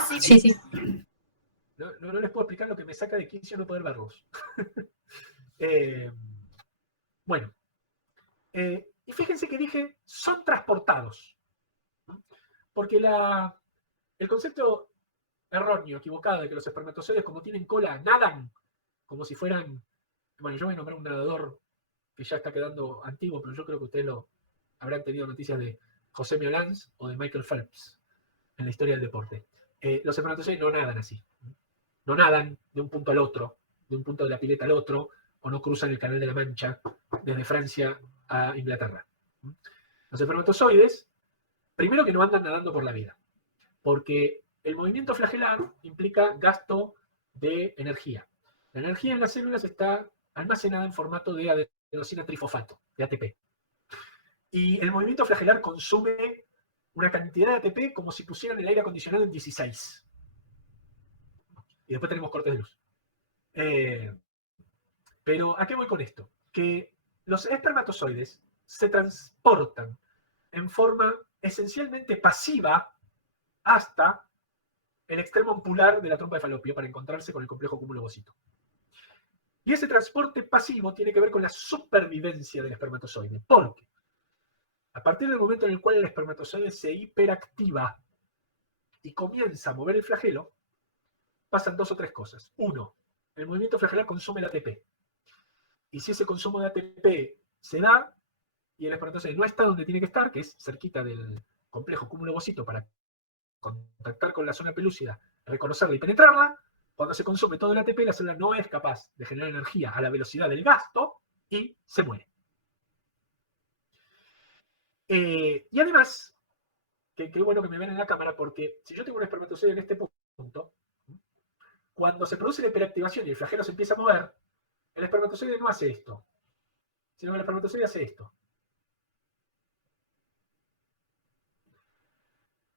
Sí, sí. No les puedo explicar lo que me saca de quicio no poder verlos. Bueno. Y fíjense que dije, son transportados. Porque el concepto erróneo, equivocado, de que los espermatozoides, como tienen cola, nadan como si fueran... Bueno, yo voy a nombrar un nadador que ya está quedando antiguo, pero yo creo que ustedes lo habrán tenido noticias de José Miolans o de Michael Phelps en la historia del deporte. Los espermatozoides no nadan así. No nadan de un punto al otro, de un punto de la pileta al otro, o no cruzan el Canal de la Mancha desde Francia a Inglaterra. Los espermatozoides, primero que no andan nadando por la vida, porque el movimiento flagelar implica gasto de energía. La energía en las células está almacenada en formato de adenosina trifosfato, de ATP. Y el movimiento flagelar consume una cantidad de ATP como si pusieran el aire acondicionado en 16. Y después tenemos cortes de luz. Pero ¿a qué voy con esto? Que los espermatozoides se transportan en forma esencialmente pasiva hasta el extremo ampular de la trompa de Falopio para encontrarse con el complejo cúmulo ovocito. Y ese transporte pasivo tiene que ver con la supervivencia del espermatozoide, porque a partir del momento en el cual el espermatozoide se hiperactiva y comienza a mover el flagelo, pasan 2 o 3 cosas. 1, el movimiento flagelar consume el ATP. Y si ese consumo de ATP se da y el espermatozoide no está donde tiene que estar, que es cerquita del complejo cúmulo ovocito para contactar con la zona pelúcida, reconocerla y penetrarla, cuando se consume todo el ATP, la célula no es capaz de generar energía a la velocidad del gasto y se muere. Y además, qué bueno que me ven en la cámara, porque si yo tengo un espermatozoide en este punto, cuando se produce la hiperactivación y el flagelo se empieza a mover, el espermatozoide no hace esto, sino que el espermatozoide hace esto.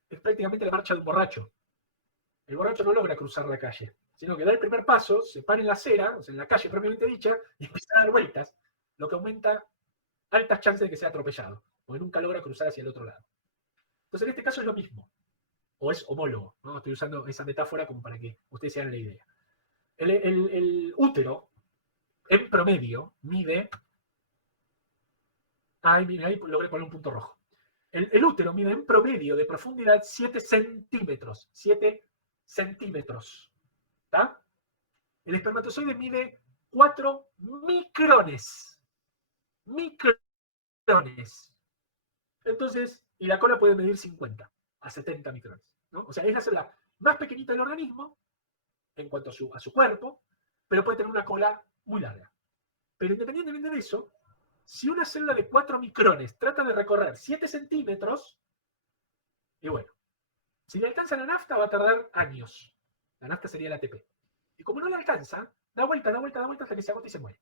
Es prácticamente la marcha de un borracho. El borracho no logra cruzar la calle, sino que da el primer paso, se para en la acera, o sea, en la calle propiamente dicha, y empieza a dar vueltas, lo que aumenta altas chances de que sea atropellado, porque nunca logra cruzar hacia el otro lado. Entonces, en este caso es lo mismo, o es homólogo, ¿no? Estoy usando esa metáfora como para que ustedes se hagan la idea. El útero, en promedio, mide... Mira, ahí logré poner un punto rojo. El útero mide en promedio de profundidad 7 centímetros. 7 centímetros. ¿Está? El espermatozoide mide 4 micrones. Micrones. Entonces, y la cola puede medir 50 a 70 micrones, ¿no? O sea, es la célula más pequeñita del organismo en cuanto a su cuerpo, pero puede tener una cola muy larga. Pero independientemente de eso, si una célula de 4 micrones trata de recorrer 7 centímetros, y bueno, si le alcanza la nafta va a tardar años. La nafta sería el ATP. Y como no le alcanza, da vuelta hasta que se agota y se muere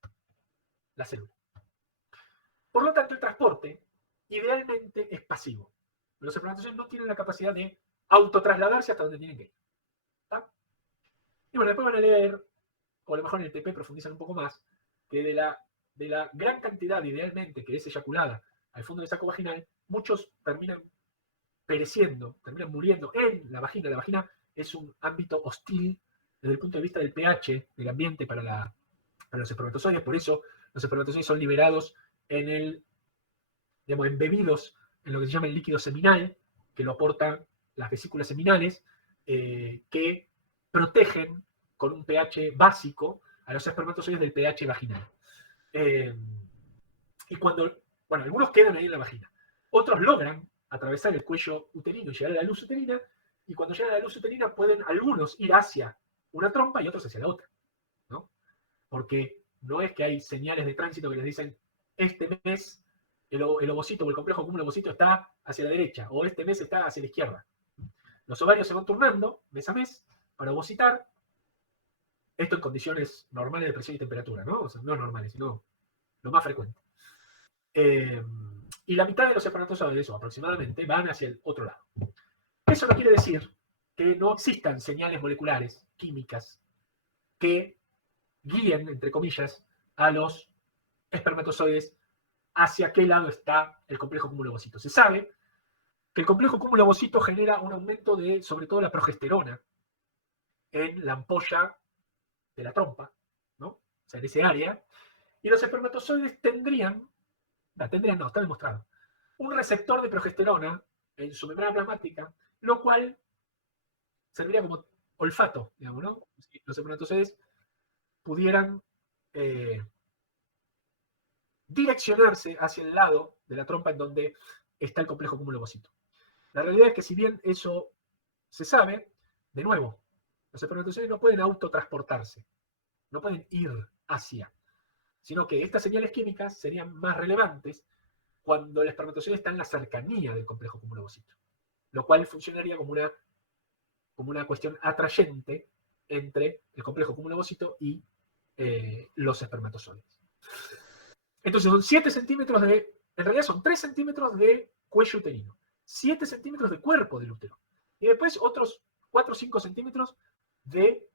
la célula. Por lo tanto, el transporte idealmente es pasivo. Los espermatozoides no tienen la capacidad de autotrasladarse hasta donde tienen que ir. ¿Está? Y bueno, después van a leer, o a lo mejor en el TP profundizan un poco más, que de la gran cantidad idealmente que es eyaculada al fondo del saco vaginal, muchos terminan pereciendo, terminan muriendo en la vagina. La vagina es un ámbito hostil desde el punto de vista del pH del ambiente para los espermatozoides, por eso los espermatozoides son liberados embebidos en lo que se llama el líquido seminal, que lo aportan las vesículas seminales, que protegen con un pH básico a los espermatozoides del pH vaginal. Y algunos quedan ahí en la vagina. Otros logran atravesar el cuello uterino y llegar a la luz uterina, y cuando llegan a la luz uterina pueden algunos ir hacia una trompa y otros hacia la otra, ¿no? Porque no es que hay señales de tránsito que les dicen, este mes el ovocito o el complejo cúmulo ovocito está hacia la derecha, o este mes está hacia la izquierda. Los ovarios se van turnando mes a mes para ovocitar, esto en condiciones normales de presión y temperatura, ¿no? O sea, no normales, sino lo más frecuente. Y la mitad de los espermatozoides, o aproximadamente, van hacia el otro lado. Eso no quiere decir que no existan señales moleculares, químicas, que guíen, entre comillas, a los espermatozoides hacia qué lado está el complejo cúmulo ovocito. Se sabe que el complejo cúmulo ovocito genera un aumento de, sobre todo, la progesterona en la ampolla de la trompa, ¿no? O sea, en ese área. Y los espermatozoides está demostrado, un receptor de progesterona en su membrana plasmática, lo cual serviría como olfato, digamos, ¿no? Si los espermatozoides pudieran direccionarse hacia el lado de la trompa en donde está el complejo cúmulo ovocito. La realidad es que si bien eso se sabe, de nuevo, los espermatozoides no pueden autotransportarse, no pueden ir hacia, sino que estas señales químicas serían más relevantes cuando el espermatozoide está en la cercanía del complejo cúmulo-ovocito, lo cual funcionaría como una cuestión atrayente entre el complejo cúmulo-ovocito y los espermatozoides. Entonces son 7 centímetros en realidad son 3 centímetros de cuello uterino, 7 centímetros de cuerpo del útero, y después otros 4 o 5 centímetros de,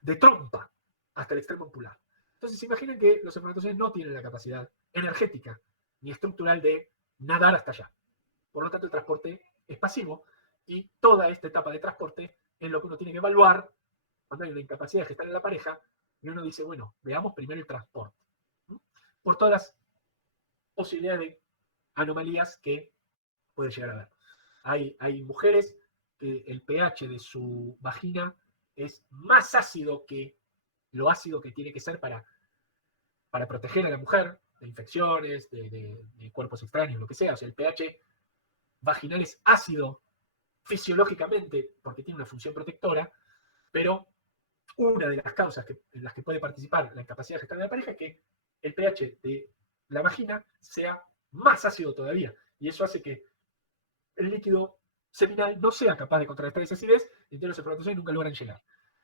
de trompa hasta el extremo ampulado. Entonces se imaginan que los espermatozoides no tienen la capacidad energética ni estructural de nadar hasta allá. Por lo tanto, el transporte es pasivo y toda esta etapa de transporte es lo que uno tiene que evaluar cuando hay una incapacidad gestal en la pareja y uno dice, bueno, veamos primero el transporte. ¿Mm? Por todas las posibilidades de anomalías que puede llegar a haber. Hay mujeres que el pH de su vagina es más ácido que lo ácido que tiene que ser para proteger a la mujer de infecciones, de cuerpos extraños, lo que sea. O sea, el pH vaginal es ácido fisiológicamente porque tiene una función protectora, pero una de las causas en las que puede participar la incapacidad gestal de la pareja es que el pH de la vagina sea más ácido todavía. Y eso hace que el líquido seminal no sea capaz de contrarrestar esa acidez y entonces los espermatozoides nunca logran llegar.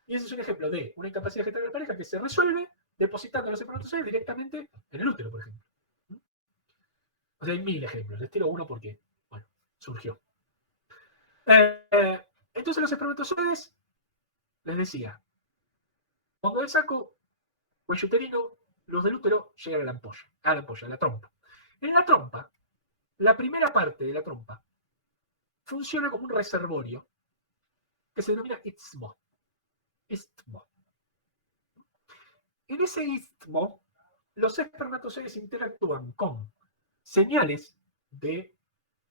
Y ese es un ejemplo de una incapacidad gestal de la pareja que se resuelve depositando los espermatozoides directamente en el útero, por ejemplo. O sea, hay 1000 ejemplos. Les tiro uno porque, bueno, surgió. Entonces los espermatozoides, les decía, cuando el saco cuello uterino, los del útero llegan a la ampolla, a la trompa. En la trompa, la primera parte de la trompa funciona como un reservorio que se denomina istmo. Istmo. En ese istmo, los espermatozoides interactúan con señales de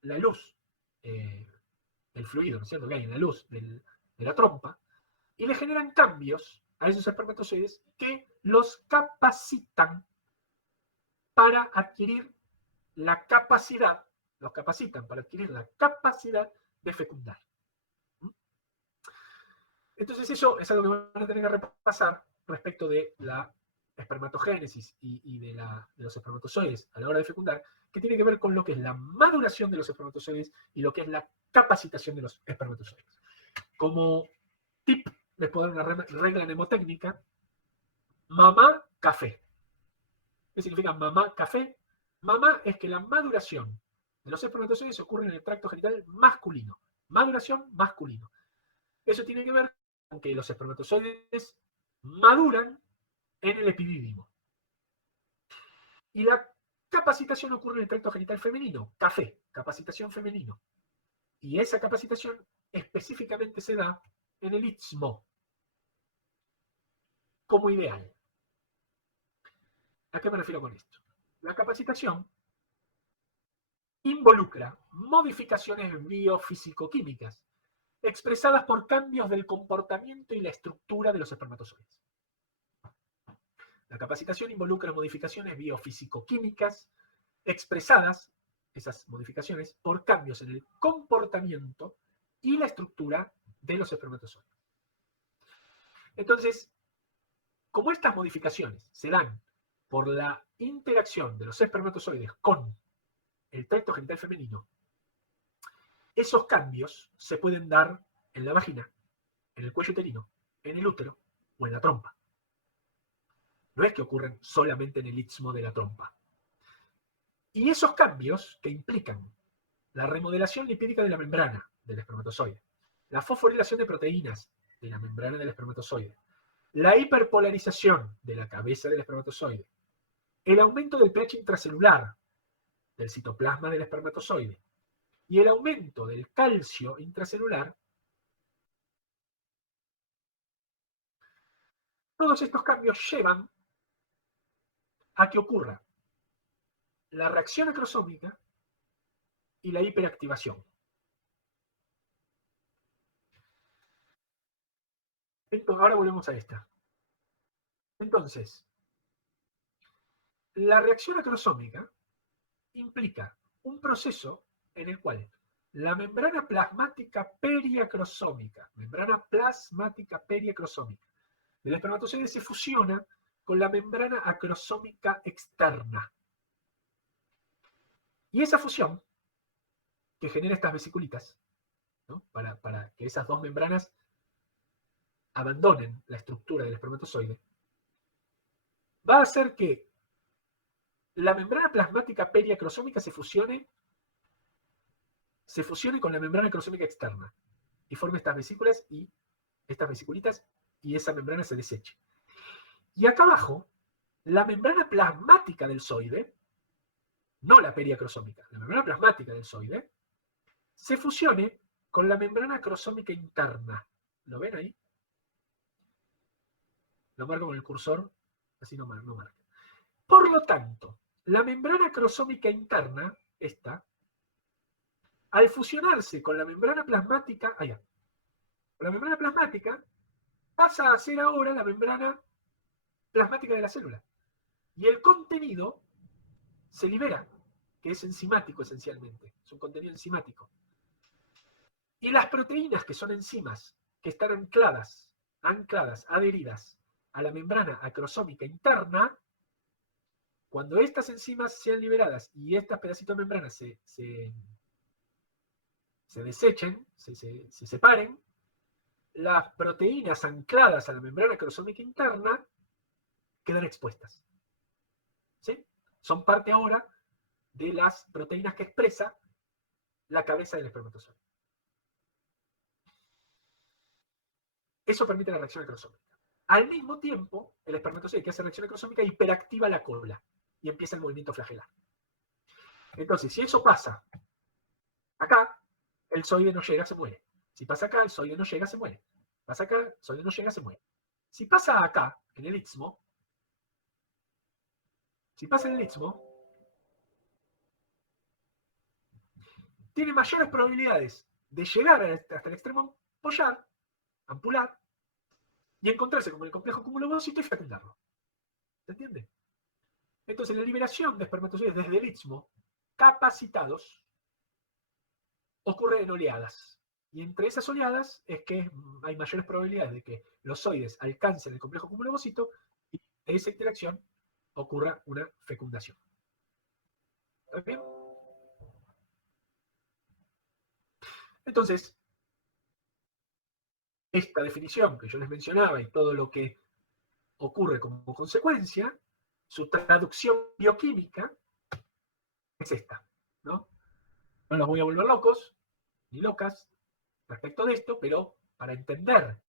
la luz, el fluido, ¿no es cierto?, que hay en la luz de la trompa, y le generan cambios a esos espermatozoides que los capacitan para adquirir la capacidad, los capacitan para adquirir la capacidad de fecundar. Entonces eso es algo que van a tener que repasar respecto de la espermatogénesis y de los espermatozoides a la hora de fecundar, que tiene que ver con lo que es la maduración de los espermatozoides y lo que es la capacitación de los espermatozoides. Como tip, les puedo dar una regla mnemotécnica: mamá, café. ¿Qué significa mamá, café? Mamá es que la maduración de los espermatozoides ocurre en el tracto genital masculino. Maduración masculino. Eso tiene que ver con que los espermatozoides maduran en el epidídimo. Y la capacitación ocurre en el tracto genital femenino. Café, capacitación femenino. Y esa capacitación específicamente se da en el istmo, como ideal. ¿A qué me refiero con esto? La capacitación involucra modificaciones biofísico-químicas expresadas por cambios del comportamiento y la estructura de los espermatozoides. La capacitación involucra modificaciones biofísico-químicas expresadas, esas modificaciones, por cambios en el comportamiento y la estructura de los espermatozoides. Entonces, como estas modificaciones se dan por la interacción de los espermatozoides con el tracto genital femenino, esos cambios se pueden dar en la vagina, en el cuello uterino, en el útero o en la trompa. No es que ocurren solamente en el istmo de la trompa. Y esos cambios que implican la remodelación lipídica de la membrana del espermatozoide, la fosforilación de proteínas de la membrana del espermatozoide, la hiperpolarización de la cabeza del espermatozoide, el aumento del pH intracelular del citoplasma del espermatozoide y el aumento del calcio intracelular, todos estos cambios llevan a que ocurra la reacción acrosómica y la hiperactivación. Entonces, ahora volvemos a esta. Entonces, la reacción acrosómica implica un proceso en el cual la membrana plasmática periacrosómica del espermatozoide se fusiona con la membrana acrosómica externa. Y esa fusión, que genera estas vesiculitas, ¿no? Para que esas dos membranas abandonen la estructura del espermatozoide, va a hacer que la membrana plasmática periacrosómica se fusione con la membrana acrosómica externa y forme estas vesículas y estas vesiculitas y esa membrana se deseche. Y acá abajo, la membrana plasmática del zoide, no la periacrosómica, la membrana plasmática del zoide, se fusione con la membrana acrosómica interna. ¿Lo ven ahí? Lo marco con el cursor, así no marca. Por lo tanto, la membrana acrosómica interna, esta, al fusionarse con la membrana plasmática, pasa a ser ahora la membrana plasmática de la célula. Y el contenido se libera, que es enzimático esencialmente, es un contenido enzimático. Y las proteínas que son enzimas, que están ancladas, adheridas a la membrana acrosómica interna, cuando estas enzimas sean liberadas y estos pedacitos de membrana se desechen, se separen, las proteínas ancladas a la membrana acrosómica interna quedan expuestas. ¿Sí? Son parte ahora de las proteínas que expresa la cabeza del espermatozoide. Eso permite la reacción acrosómica. Al mismo tiempo, el espermatozoide que hace reacción acrosómica hiperactiva la cola y empieza el movimiento flagelar. Entonces, si eso pasa acá, el zoide no llega, se muere. Si pasa acá, el zoide no llega, se muere. Pasa acá, el zoide no llega, se muere. Si pasa acá, en el istmo, tiene mayores probabilidades de llegar hasta el extremo ampular, y encontrarse con el complejo cúmulo-ovocito y fecundarlo. ¿Se entiende? Entonces, la liberación de espermatozoides desde el istmo capacitados ocurre en oleadas. Y entre esas oleadas es que hay mayores probabilidades de que los zoides alcancen el complejo cúmulo-ovocito y de esa interacción ocurra una fecundación. ¿Está bien? Entonces, esta definición que yo les mencionaba y todo lo que ocurre como consecuencia, su traducción bioquímica es esta, ¿no? No los voy a volver locos, ni locas, respecto de esto, pero para entender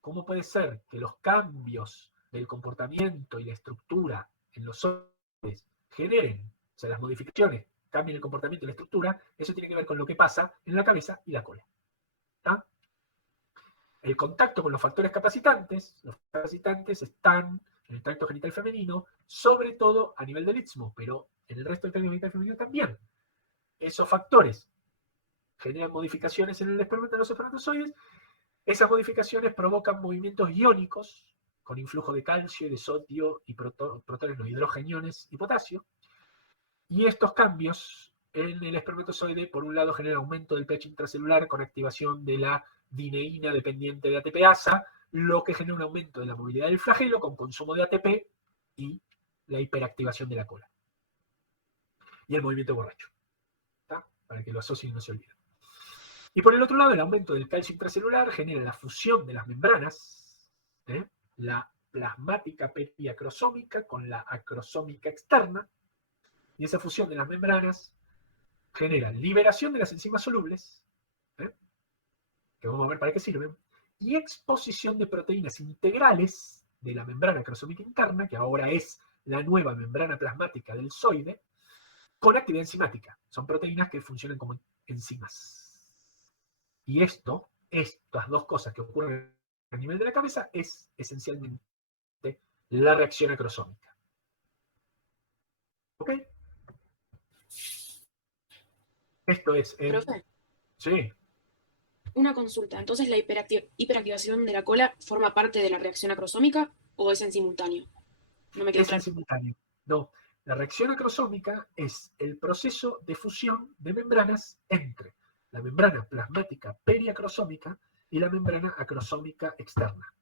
cómo puede ser que los cambios del comportamiento y la estructura en los zoides generen, o sea, las modificaciones cambien el comportamiento y la estructura, eso tiene que ver con lo que pasa en la cabeza y la cola. ¿Está? El contacto con los factores capacitantes están en el tracto genital femenino, sobre todo a nivel del istmo, pero en el resto del tracto genital femenino también. Esos factores generan modificaciones en los espermatozoides. Esas modificaciones provocan movimientos iónicos con influjo de calcio y de sodio y protones no hidrogeniones y potasio. Y estos cambios en el espermatozoide, por un lado, generan aumento del pH intracelular con activación de la dineína dependiente de ATPasa, lo que genera un aumento de la movilidad del flagelo con consumo de ATP y la hiperactivación de la cola. Y el movimiento borracho. ¿Está? Para que lo asocien y no se olviden. Y por el otro lado, el aumento del calcio intracelular genera la fusión de las membranas, la plasmática periacrosómica con la acrosómica externa, y esa fusión de las membranas genera liberación de las enzimas solubles, que vamos a ver para qué sirven, y exposición de proteínas integrales de la membrana acrosómica interna, que ahora es la nueva membrana plasmática del zoide, con actividad enzimática. Son proteínas que funcionan como enzimas. Y estas dos cosas que ocurren a nivel de la cabeza, es esencialmente la reacción acrosómica. ¿Ok? Esto es... Profe, Sí. una consulta. Entonces, ¿la hiperactivación de la cola forma parte de la reacción acrosómica o es en simultáneo? No me quedó Es en claro. simultáneo. No. La reacción acrosómica es el proceso de fusión de membranas entre la membrana plasmática periacrosómica y la membrana acrosómica externa.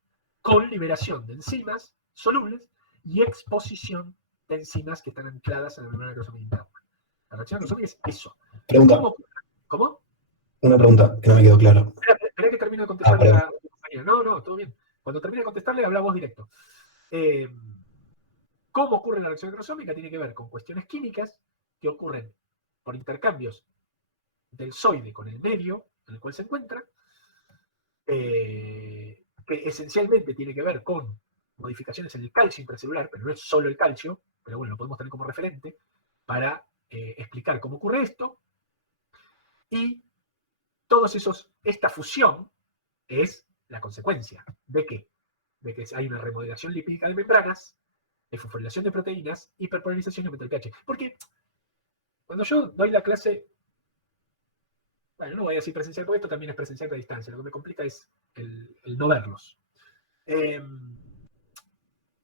con liberación de enzimas solubles y exposición de enzimas que están ancladas en la membrana crosómica interna. La reacción acrosómica es eso. Pregunta, ¿Cómo? una pregunta que no me quedó claro. Espera que termine de contestarle perdón. a la compañera. No, todo bien. Cuando termine de contestarle, habla vos directo. ¿Cómo ocurre la reacción acrosómica? Tiene que ver con cuestiones químicas que ocurren por intercambios del zoide con el medio en el cual se encuentra, que esencialmente tiene que ver con modificaciones en el calcio intracelular, pero no es solo el calcio, pero bueno, lo podemos tener como referente para explicar cómo ocurre esto. Y esta fusión es la consecuencia ¿de qué? De que hay una remodelación lipídica de membranas, de fosforilación de proteínas, hiperpolarización y aumento del pH. Porque cuando yo doy la clase, bueno, no voy a decir presencial porque esto también es presencial a distancia, lo que me complica es el no verlos.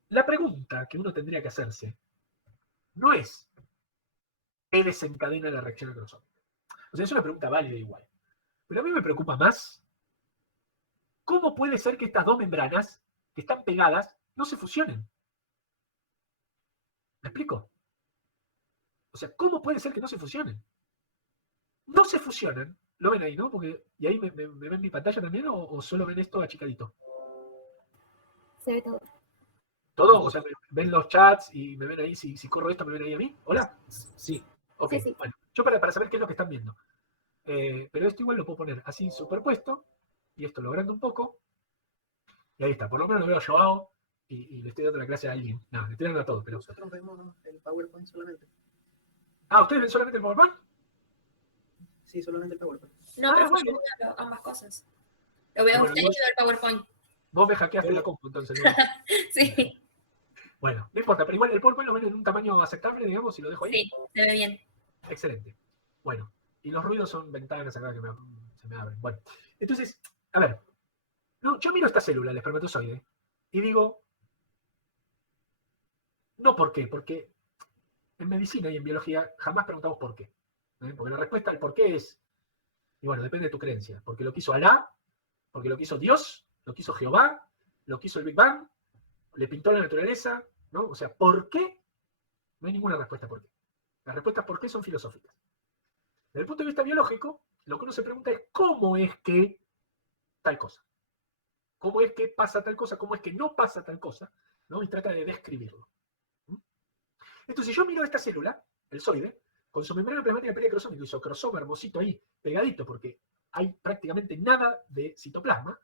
La pregunta que uno tendría que hacerse no es ¿qué desencadena la reacción acrosómica? O sea, es una pregunta válida igual. Pero a mí me preocupa más ¿cómo puede ser que estas dos membranas que están pegadas no se fusionen? ¿Me explico? O sea, ¿cómo puede ser que no se fusionen? No se fusionan. ¿Lo ven ahí, no? ¿Y ahí me ven mi pantalla también o solo ven esto achicadito? Se ve todo. ¿Todo? O sea, ¿ven los chats y me ven ahí? Si corro esto, ¿me ven ahí a mí? ¿Hola? Sí. Ok, Sí, sí. bueno. Yo para saber qué es lo que están viendo. Pero esto igual lo puedo poner así superpuesto. Y esto lo agrando un poco. Y ahí está. Por lo menos lo veo yo hago. Y le estoy dando la clase a alguien. No, le estoy dando a todos. Pero... Nosotros vemos el PowerPoint solamente. Ah, ¿ustedes ven solamente el PowerPoint? Sí, solamente el PowerPoint. No, pero bueno. yo veo ambas cosas. Lo veo a Bueno, usted y vos- veo el PowerPoint. Vos me hackeaste la compu, entonces. ¿No? Sí, Bueno, no importa, pero igual el PowerPoint lo ven en un tamaño aceptable, digamos, y lo dejo ahí. sí, se ve bien. Excelente. Bueno, y los ruidos son ventanas acá que se me abren. Bueno, entonces, a ver, no, yo miro esta célula, el espermatozoide, y digo, no por qué, porque en medicina y en biología jamás preguntamos por qué. Porque la respuesta al por qué es, y bueno, depende de tu creencia, porque lo quiso Alá, porque lo quiso Dios, lo quiso Jehová, lo quiso el Big Bang, le pintó la naturaleza, ¿no? O sea, ¿por qué? No hay ninguna respuesta por qué. Las respuestas por qué son filosóficas. Desde el punto de vista biológico, lo que uno se pregunta es cómo es que tal cosa. ¿Cómo es que pasa tal cosa? ¿Cómo es que no pasa tal cosa? ¿No? Y trata de describirlo. Entonces yo miro esta célula, el zoide, con su membrana plasmática pericrosómica y su crosoma hermosito ahí, pegadito, porque hay prácticamente nada de citoplasma.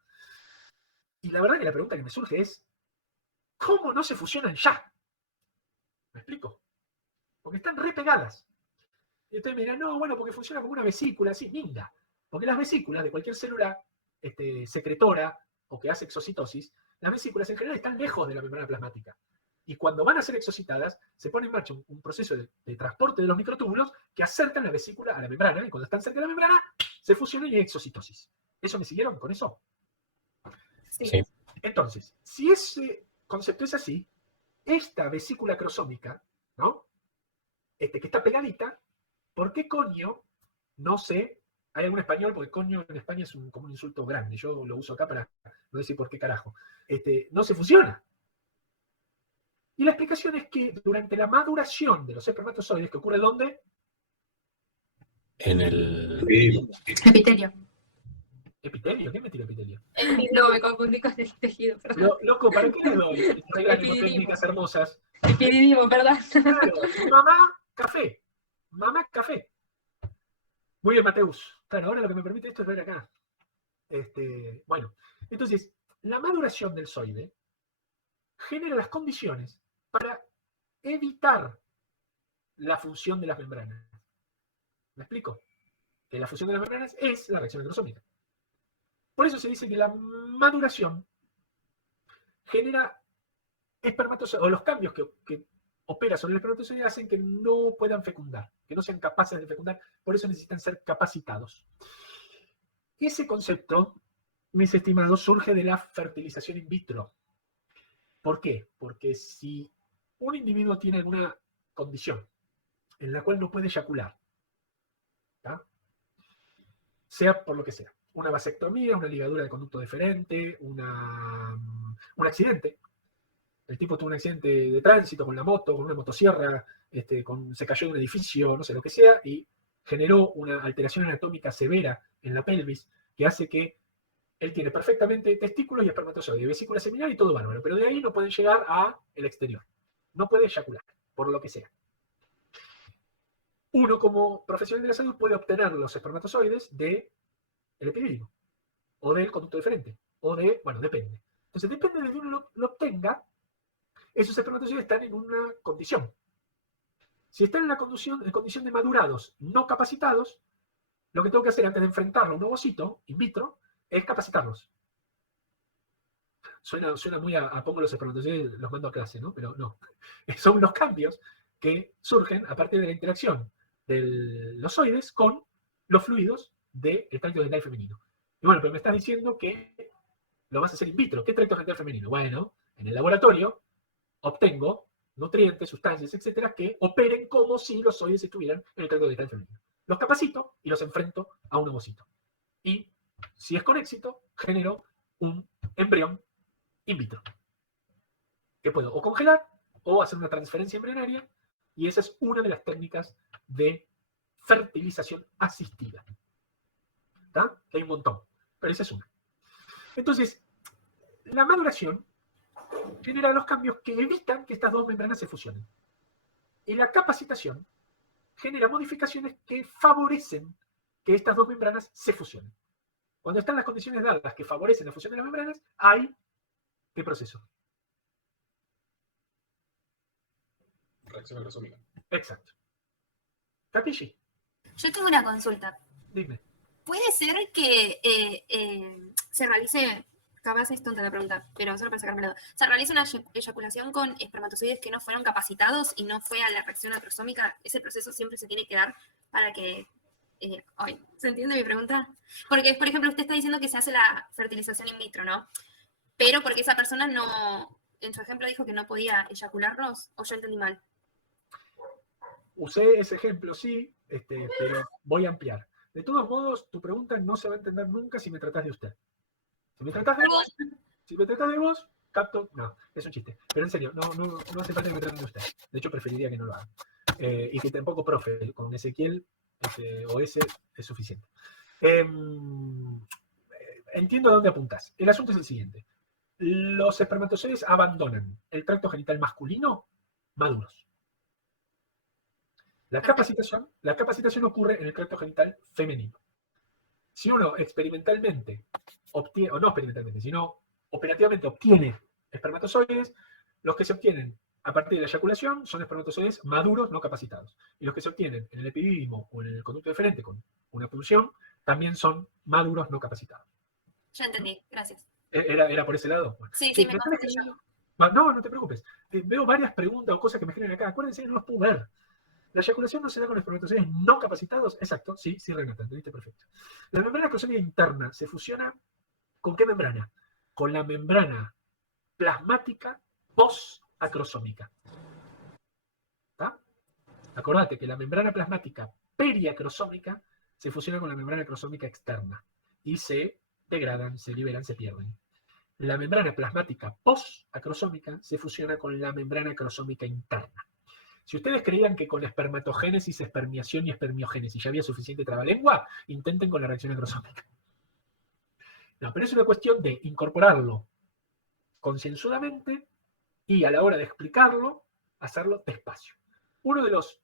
Y la verdad que la pregunta que me surge es, ¿cómo no se fusionan ya? ¿Me explico? Porque están re pegadas. Y ustedes me dirán, no, bueno, porque funciona como una vesícula, así, linda. Porque las vesículas de cualquier célula secretora o que hace exocitosis, las vesículas en general están lejos de la membrana plasmática. Y cuando van a ser exocitadas, se pone en marcha un proceso de transporte de los microtúbulos que acercan la vesícula a la membrana, y cuando están cerca de la membrana, se fusionan y hay exocitosis. ¿Eso me siguieron con eso? Sí. Sí. Entonces, si ese concepto es así, esta vesícula crosómica, ¿no? Que está pegadita, ¿por qué coño no sé? Hay algún español, porque coño en España es como un insulto grande. Yo lo uso acá para no decir por qué carajo. No se fusiona. Y la explicación es que durante la maduración de los espermatozoides, que ocurre ¿dónde? En el... Epitelio. ¿Epitelio? ¿Qué me tira epitelio? No, me confundí con el tejido, perdón. Loco, ¿para qué le doy reglas técnicas hermosas? Epididimo, perdón. Claro, mamá, café. Mamá, café. Muy bien, Mateus. Claro, ahora lo que me permite esto es ver acá. Bueno, entonces, la maduración del zoide genera las condiciones para evitar la función de las membranas. ¿Me explico? Que la función de las membranas es la reacción acrosómica. Por eso se dice que la maduración genera espermatozoides, o los cambios que opera sobre el espermatozoide hacen que no puedan fecundar, que no sean capaces de fecundar, por eso necesitan ser capacitados. Ese concepto, mis estimados, surge de la fertilización in vitro. ¿Por qué? Porque si un individuo tiene alguna condición en la cual no puede eyacular, ¿tá? Sea por lo que sea, una vasectomía, una ligadura de conducto deferente, un accidente. El tipo tuvo un accidente de tránsito con la moto, con una motosierra, se cayó de un edificio, no sé lo que sea, y generó una alteración anatómica severa en la pelvis que hace que él tiene perfectamente testículos y espermatozoides, vesícula seminal y todo bárbaro, pero de ahí no pueden llegar al exterior. No puede eyacular, por lo que sea. Uno, como profesional de la salud, puede obtener los espermatozoides del epidídimo, o del conducto deferente, o bueno, depende. Entonces, depende de donde uno lo obtenga, esos espermatozoides están en una condición. Si están en la condición de madurados no capacitados, lo que tengo que hacer antes de enfrentarlo a un ovocito in vitro es capacitarlos. Suena muy a pongo los espermatozoides, los mando a clase, ¿no? Pero no. Son los cambios que surgen a partir de la interacción de los oides con los fluidos del tracto genital femenino. Y bueno, pero me estás diciendo que lo vas a hacer in vitro. ¿Qué tracto genital femenino? Bueno, en el laboratorio obtengo nutrientes, sustancias, etcétera, que operen como si los oides estuvieran en el tracto genital femenino. Los capacito y los enfrento a un ovocito. Y si es con éxito, genero un embrión in vitro, que puedo o congelar o hacer una transferencia embrionaria, y esa es una de las técnicas de fertilización asistida. ¿Está? Hay un montón, pero esa es una. Entonces, la maduración genera los cambios que evitan que estas dos membranas se fusionen. Y la capacitación genera modificaciones que favorecen que estas dos membranas se fusionen. Cuando están las condiciones dadas que favorecen la fusión de las membranas, hay ¿qué proceso? Reacción acrosómica. Exacto. Capisci, Yo tengo una consulta. dime. ¿Puede ser que se realice, capaz es tonta la pregunta, pero solo para sacarme la duda, se realice una eyaculación con espermatozoides que no fueron capacitados y no fue a la reacción acrosómica? ¿Ese proceso siempre se tiene que dar para que... ¿se entiende mi pregunta? Porque, por ejemplo, usted está diciendo que se hace la fertilización in vitro, ¿no? Pero porque esa persona no, en su ejemplo dijo que no podía eyacularlos, ¿o yo entendí mal? Usé ese ejemplo, sí, pero voy a ampliar. De todos modos, tu pregunta no se va a entender nunca si me tratás de usted. Si me tratás de vos, capto. No, es un chiste. Pero en serio, no hace falta que me traten de usted. De hecho, preferiría que no lo hagan. Y que tampoco profe, con Ezequiel o ese es suficiente. Entiendo a dónde apuntás. El asunto es el siguiente. Los espermatozoides abandonan el tracto genital masculino maduros. La capacitación ocurre en el tracto genital femenino. Si uno experimentalmente obtiene, o no experimentalmente, sino operativamente obtiene espermatozoides, los que se obtienen a partir de la eyaculación son espermatozoides maduros no capacitados. Y los que se obtienen en el epidídimo o en el conducto deferente con una punción también son maduros no capacitados. Ya entendí, gracias. ¿Era por ese lado? Bueno. Sí, me confundí yo. No te preocupes. Veo varias preguntas o cosas que me generan acá. Acuérdense, no los puedo ver. ¿La eyaculación no se da con espermatozoides no capacitados? Exacto, sí, Renata, entendiste perfecto. La membrana acrosómica interna se fusiona ¿con qué membrana? Con la membrana plasmática posacrosómica. ¿Está? Acordate que la membrana plasmática periacrosómica se fusiona con la membrana acrosómica externa y se degradan, se liberan, se pierden. La membrana plasmática posacrosómica se fusiona con la membrana acrosómica interna. Si ustedes creían que con espermatogénesis, espermiación y espermiogénesis ya había suficiente trabalengua, intenten con la reacción acrosómica. No, pero es una cuestión de incorporarlo concienzudamente y a la hora de explicarlo, hacerlo despacio. Uno de los,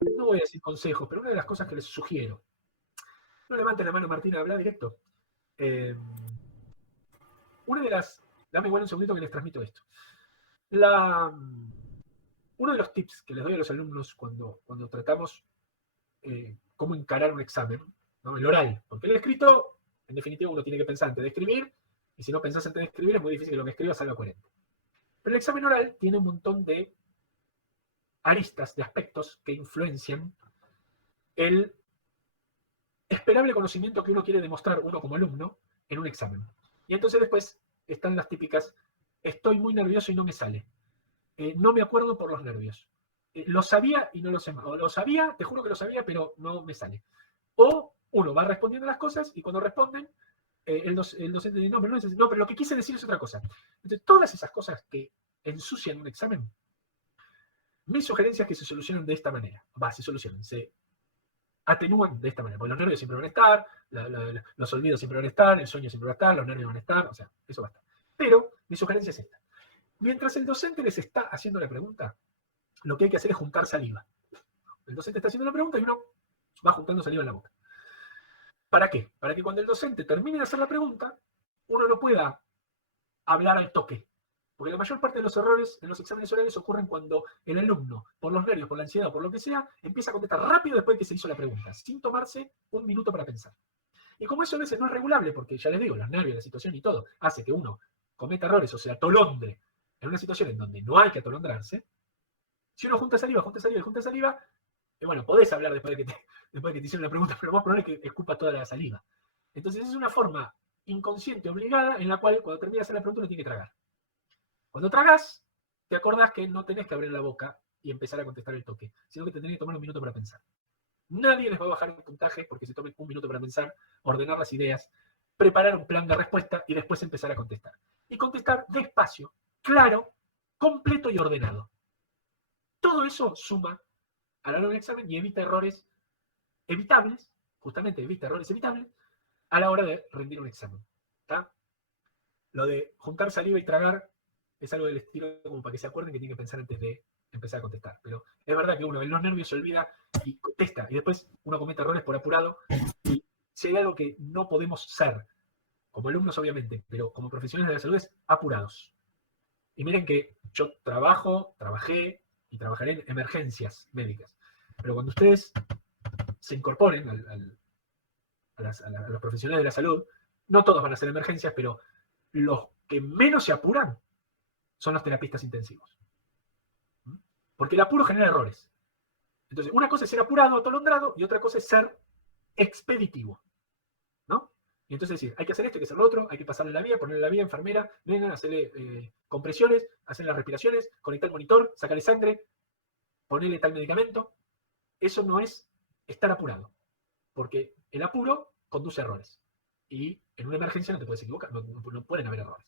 no voy a decir consejos, pero una de las cosas que les sugiero, no levanten la mano, Martina, habla directo. Una de las, dame igual un segundito que les transmito esto. Uno de los tips que les doy a los alumnos cuando tratamos cómo encarar un examen, ¿no? El oral, porque el escrito, en definitiva, uno tiene que pensar antes de escribir, y si no pensás antes de escribir, es muy difícil que lo que escribas salga coherente. Pero el examen oral tiene un montón de aristas, de aspectos que influencian el esperable conocimiento que uno quiere demostrar, uno como alumno, en un examen. Y entonces después están las típicas, estoy muy nervioso y no me sale. No me acuerdo por los nervios. Lo sabía y no lo sé más. O lo sabía, te juro que lo sabía, pero no me sale. O uno va respondiendo las cosas y cuando responden, el docente dice, no, pero no es así. No, pero lo que quise decir es otra cosa. Entonces, todas esas cosas que ensucian un examen, mi sugerencia es que se solucionen de esta manera. Se atenúan de esta manera. Porque los nervios siempre van a estar, los olvidos siempre van a estar, el sueño siempre va a estar, los nervios van a estar, o sea, eso va a estar. Pero mi sugerencia es esta. Mientras el docente les está haciendo la pregunta, lo que hay que hacer es juntar saliva. El docente está haciendo la pregunta y uno va juntando saliva en la boca. ¿Para qué? Para que cuando el docente termine de hacer la pregunta, uno no pueda hablar al toque. Porque la mayor parte de los errores en los exámenes orales ocurren cuando el alumno, por los nervios, por la ansiedad o por lo que sea, empieza a contestar rápido después de que se hizo la pregunta, sin tomarse un minuto para pensar. Y como eso a veces no es regulable, porque ya les digo, los nervios, la situación y todo, hace que uno cometa errores o sea atolondre en una situación en donde no hay que atolondrarse, si uno junta saliva, bueno, podés hablar después de que te hicieron la pregunta, pero vos probable que escupas toda la saliva. Entonces es una forma inconsciente, obligada, en la cual cuando terminas de hacer la pregunta uno tiene que tragar. Cuando tragas, te acordás que no tenés que abrir la boca y empezar a contestar el toque, sino que te tenés que tomar un minuto para pensar. Nadie les va a bajar el puntaje porque se tomen un minuto para pensar, ordenar las ideas, preparar un plan de respuesta y después empezar a contestar. Y contestar despacio, claro, completo y ordenado. Todo eso suma a la hora del examen y evita errores evitables, justamente evita errores evitables, a la hora de rendir un examen. ¿Tá? Lo de juntar saliva y tragar es algo del estilo como para que se acuerden que tienen que pensar antes de empezar a contestar. Pero es verdad que uno en los nervios se olvida y contesta, y después uno comete errores por apurado, y si hay algo que no podemos ser, como alumnos obviamente, pero como profesionales de la salud, es apurados. Y miren que yo trabajé y trabajaré en emergencias médicas. Pero cuando ustedes se incorporen a los profesionales de la salud, no todos van a ser emergencias, pero los que menos se apuran son los terapistas intensivos. Porque el apuro genera errores. Entonces, una cosa es ser apurado, atolondrado, y otra cosa es ser expeditivo. ¿No? Y entonces decir, hay que hacer esto, hay que hacer lo otro, hay que pasarle la vía, ponerle la vía, enfermera, vengan, hacerle compresiones, hacer las respiraciones, conectar el monitor, sacarle sangre, ponerle tal medicamento. Eso no es estar apurado, porque el apuro conduce a errores. Y en una emergencia no te puedes equivocar, no pueden haber errores.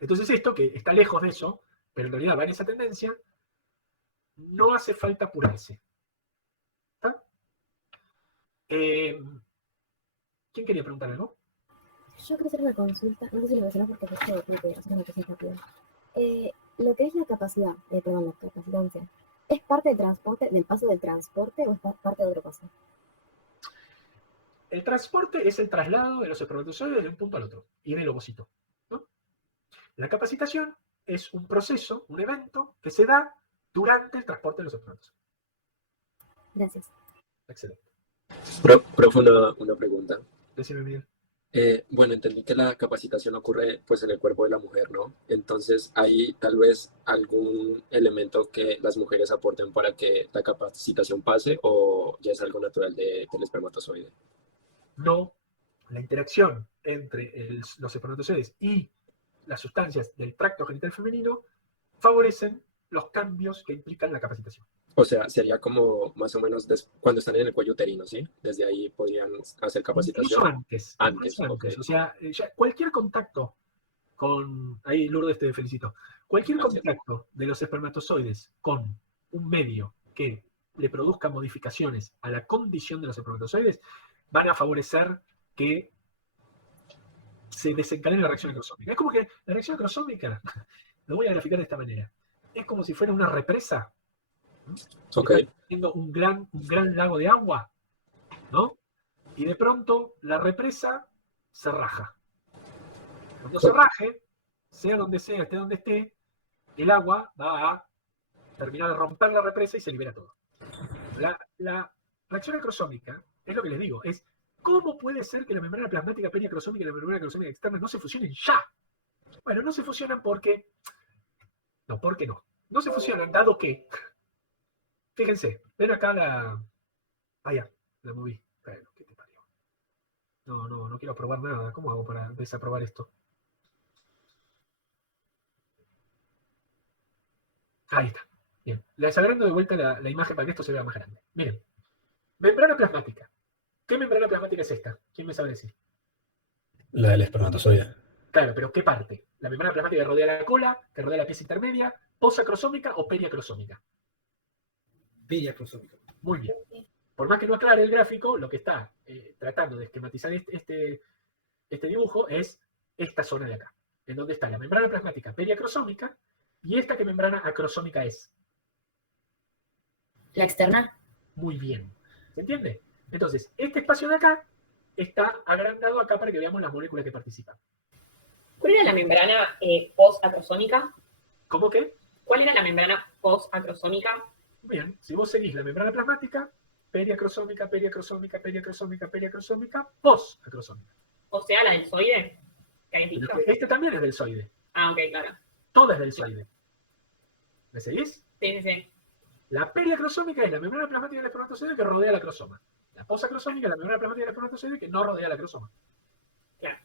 Entonces esto, que está lejos de eso, pero en realidad va en esa tendencia, no hace falta apurarse. ¿Está? ¿Quién quería preguntar algo? Yo quiero hacer una consulta, no sé si lo mencionas porque es que creo que hacer una cosa rápida. Lo que es la capacidad, perdón, la capacitancia, ¿es parte del transporte, del paso del transporte o es parte de otra cosa? El transporte es el traslado de los espermatozoides de un punto al otro y del ovocito, ¿no? La capacitación es un proceso, un evento que se da durante el transporte de los espermatozoides. Gracias. Excelente. Profe, una pregunta. Decime, Miguel. Bueno, entendí que la capacitación ocurre pues en el cuerpo de la mujer, ¿no? Entonces, ¿hay tal vez algún elemento que las mujeres aporten para que la capacitación pase o ya es algo natural del espermatozoide? No, la interacción entre los espermatozoides y las sustancias del tracto genital femenino favorecen los cambios que implican la capacitación. O sea, sería como más o menos cuando están en el cuello uterino, ¿sí? Desde ahí podrían hacer capacitación. Incluso antes. Okay. O sea, ya cualquier contacto con... Ahí Lourdes te felicito. Cualquier contacto de los espermatozoides con un medio que le produzca modificaciones a la condición de los espermatozoides van a favorecer que se desencadene la reacción acrosómica. Es como que la reacción acrosómica, lo voy a graficar de esta manera, es como si fuera una represa. Okay. Teniendo un gran lago de agua, ¿no? Y de pronto la represa se raja. Cuando se raje, sea donde sea, esté donde esté, el agua va a terminar de romper la represa y se libera todo. La reacción acrosómica, es lo que les digo, es ¿cómo puede ser que la membrana plasmática periacrosómica y la membrana acrosómica externa no se fusionen ya? Bueno, no se fusionan porque... No, ¿por qué no? No se fusionan dado que... Fíjense, ven acá la... Ah, ya, la moví. Bueno, ¿qué te parió? No quiero aprobar nada. ¿Cómo hago para desaprobar esto? Ahí está. Bien. Les agrando de vuelta la imagen para que esto se vea más grande. Miren. Membrana plasmática. ¿Qué membrana plasmática es esta? ¿Quién me sabe decir? La del espermatozoide. Claro, pero ¿qué parte? ¿La membrana plasmática que rodea la cola, que rodea la pieza intermedia, posacrosómica o periacrosómica? Periacrosómica. Muy bien. Por más que no aclare el gráfico, lo que está tratando de esquematizar este dibujo es esta zona de acá, en donde está la membrana plasmática periacrosómica y esta que membrana acrosómica es. La externa. Muy bien. ¿Se entiende? Entonces, este espacio de acá está agrandado acá para que veamos las moléculas que participan. ¿Cuál era la membrana post-acrosómica? ¿Cómo que? ¿Cuál era la membrana post-acrosómica? Bien, si vos seguís la membrana plasmática, periacrosómica, periacrosómica, periacrosómica, periacrosómica, posacrosómica. O sea, la deltoide, que habéis dicho. Este también es deltoide. Ah, ok, claro. Todo es deltoide. ¿Me seguís? Sí, sí, sí. La periacrosómica es la membrana plasmática del espermatozoide que rodea la acrosoma. La posacrosómica es la membrana plasmática del espermatozoide que no rodea la acrosoma. Claro.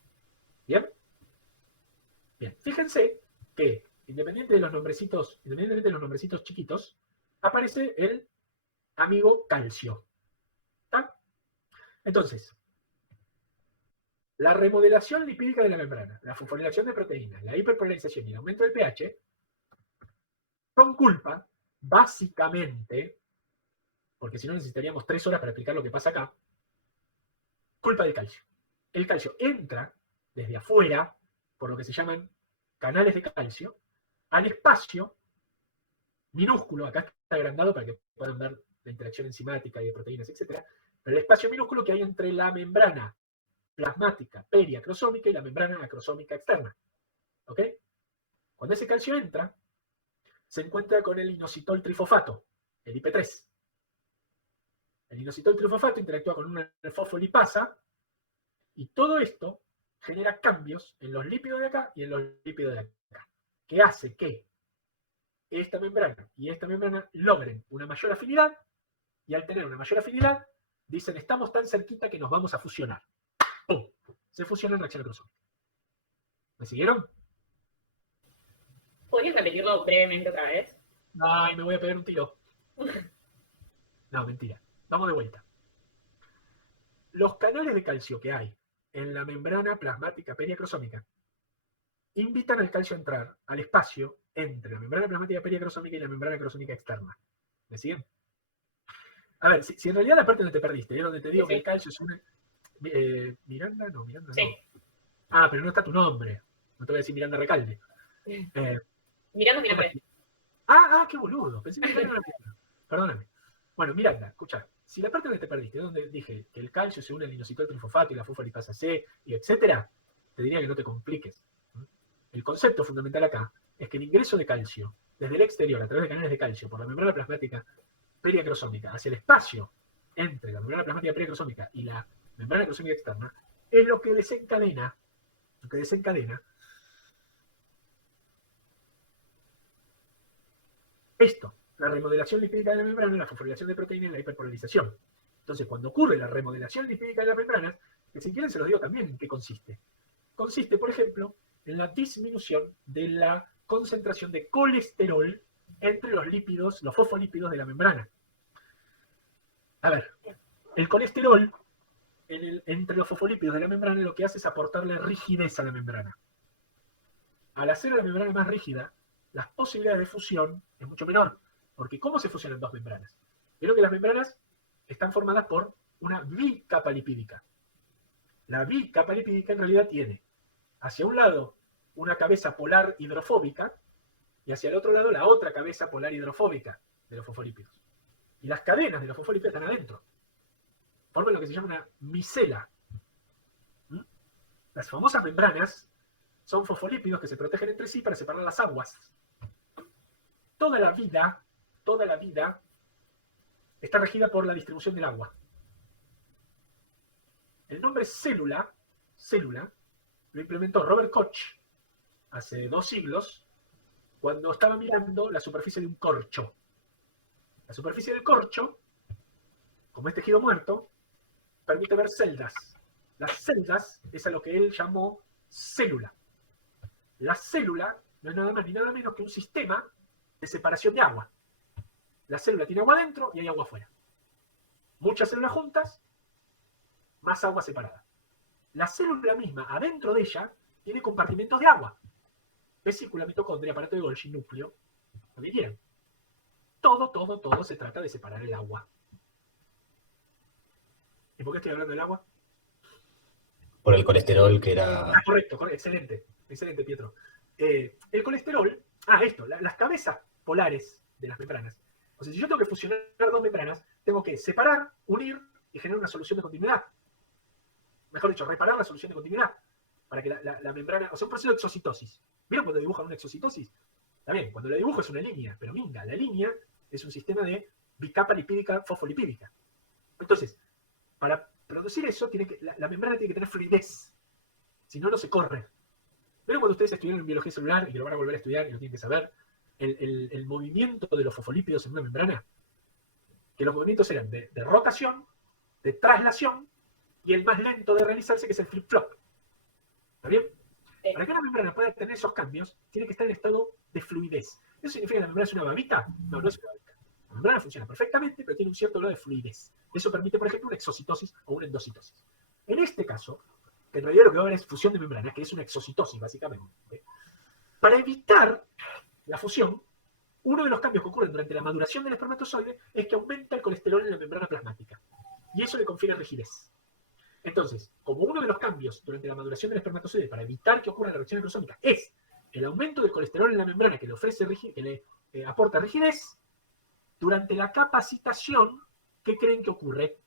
¿Bien? Bien. Fíjense que, independientemente de los nombrecitos chiquitos, aparece el amigo calcio. ¿Está? Entonces, la remodelación lipídica de la membrana, la fosforilación de proteínas, la hiperpolarización y el aumento del pH son culpa, básicamente, porque si no necesitaríamos 3 horas para explicar lo que pasa acá, culpa del calcio. El calcio entra desde afuera, por lo que se llaman canales de calcio, al espacio minúsculo, acá está agrandado para que puedan ver la interacción enzimática y de proteínas, etc. Pero el espacio minúsculo que hay entre la membrana plasmática periacrosómica y la membrana acrosómica externa. ¿Ok? Cuando ese calcio entra, se encuentra con el inositol trifosfato, el IP3. El inositol trifosfato interactúa con una fosfolipasa y todo esto genera cambios en los lípidos de acá y en los lípidos de acá, que hace que esta membrana y esta membrana logren una mayor afinidad y al tener una mayor afinidad dicen estamos tan cerquita que nos vamos a fusionar. ¡Pum! Se fusionan en reacción acrosómica. ¿Me siguieron? ¿Podrías repetirlo brevemente otra vez? Ay, me voy a pegar un tiro. No, mentira. Vamos de vuelta. Los canales de calcio que hay en la membrana plasmática periacrosómica invitan al calcio a entrar al espacio entre la membrana plasmática periacrosómica y la membrana acrosómica externa. ¿Me siguen? A ver, si en realidad la parte donde te perdiste, es donde te digo Sí, sí. que el calcio es una... Miranda no. Sí. Ah, pero no está tu nombre. No te voy a decir Miranda Recalde. Mirando mi nombre. Qué boludo. Pensé que Miranda era la... Perdóname. Bueno, Miranda, escucha. Si la parte donde te perdiste, es donde dije que el calcio se une al inositol trifosfato y la fosfolipasa C, y etcétera, te diría que no te compliques. El concepto fundamental acá es que el ingreso de calcio desde el exterior a través de canales de calcio por la membrana plasmática periacrosómica hacia el espacio entre la membrana plasmática periacrosómica y la membrana acrosómica externa es lo que desencadena esto, la remodelación lipídica de la membrana, la fosforilación de proteínas y la hiperpolarización. Entonces, cuando ocurre la remodelación lipídica de las membranas, que si quieren se los digo también en qué consiste. Consiste, por ejemplo, en la disminución de la concentración de colesterol entre los lípidos, los fosfolípidos de la membrana. A ver, el colesterol entre los fosfolípidos de la membrana lo que hace es aportarle rigidez a la membrana. Al hacer a la membrana más rígida, las posibilidades de fusión es mucho menor. Porque ¿cómo se fusionan dos membranas? Vieron que las membranas están formadas por una bicapa lipídica. La bicapa lipídica en realidad tiene hacia un lado una cabeza polar hidrofóbica y hacia el otro lado la otra cabeza polar hidrofóbica de los fosfolípidos. Y las cadenas de los fosfolípidos están adentro. Forman lo que se llama una micela. Las famosas membranas son fosfolípidos que se protegen entre sí para separar las aguas. Toda la vida está regida por la distribución del agua. El nombre célula lo implementó Robert Koch hace 2 siglos cuando estaba mirando la superficie de un corcho. La superficie del corcho, como es tejido muerto, permite ver celdas. Las celdas es a lo que él llamó célula. La célula no es nada más ni nada menos que un sistema de separación de agua. La célula tiene agua adentro y hay agua afuera. Muchas células juntas más agua separada. La célula misma, adentro de ella, tiene compartimentos de agua. Vesícula, mitocondria, aparato de Golgi, núcleo, lo que quieran. Todo se trata de separar el agua. ¿Y por qué estoy hablando del agua? Por el colesterol que era... Correcto, excelente, Pietro. El colesterol, las cabezas polares de las membranas. O sea, si yo tengo que fusionar dos membranas, tengo que separar, unir y generar una solución de continuidad. Mejor dicho, reparar la solución de continuidad. Para que la membrana, o sea, un proceso de exocitosis. ¿Vieron cuando dibujan una exocitosis? Está bien, cuando la dibujo es una línea, pero minga, la línea es un sistema de bicapa lipídica fosfolipídica. Entonces, para producir eso, la membrana tiene que tener fluidez. Si no, no se corre. ¿Vieron cuando ustedes estudiaron en biología celular y que lo van a volver a estudiar y lo tienen que saber? El movimiento de los fosfolípidos en una membrana. Que los movimientos eran de rotación, de traslación, y el más lento de realizarse, que es el flip-flop. ¿Está bien? Para que una membrana pueda tener esos cambios, tiene que estar en estado de fluidez. ¿Eso significa que la membrana es una babita? No, no es una babita. La membrana funciona perfectamente, pero tiene un cierto grado de fluidez. Eso permite, por ejemplo, una exocitosis o una endocitosis. En este caso, que en realidad lo que va a haber es fusión de membranas, que es una exocitosis, básicamente. Para evitar la fusión, uno de los cambios que ocurren durante la maduración del espermatozoide es que aumenta el colesterol en la membrana plasmática. Y eso le confiere rigidez. Entonces, como uno de los cambios durante la maduración del espermatozoide para evitar que ocurra la reacción acrosómica es el aumento del colesterol en la membrana que le ofrece que le aporta rigidez, durante la capacitación, ¿qué creen que ocurre?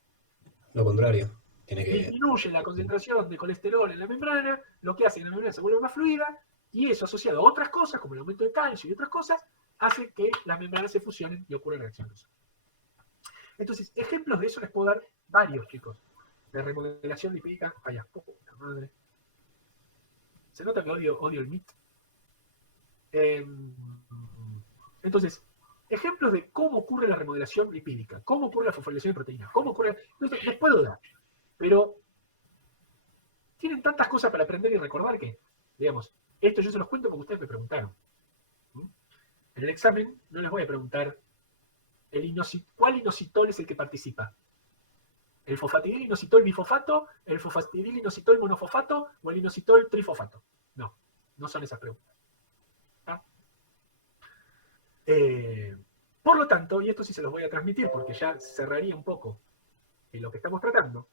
Lo contrario. Disminuye la concentración de colesterol en la membrana, lo que hace que la membrana se vuelva más fluida, y eso asociado a otras cosas, como el aumento de calcio y otras cosas, hace que las membranas se fusionen y ocurra la reacción acrosómica. Entonces, ejemplos de eso les puedo dar varios, chicos. De remodelación lipídica, vaya, puta madre. Se nota que odio el MIT. Entonces, ejemplos de cómo ocurre la remodelación lipídica, cómo ocurre la fosforilación de proteínas, cómo ocurre... Les puedo dar, pero tienen tantas cosas para aprender y recordar que, digamos, esto yo se los cuento porque ustedes me preguntaron. En el examen no les voy a preguntar ¿cuál inositol es el que participa? ¿El fosfatidil inositol bifosfato, el fosfatidil inositol monofosfato o el inositol trifosfato? No, no son esas preguntas. ¿Ah? Por lo tanto, y esto sí se los voy a transmitir porque ya cerraría un poco lo que estamos tratando,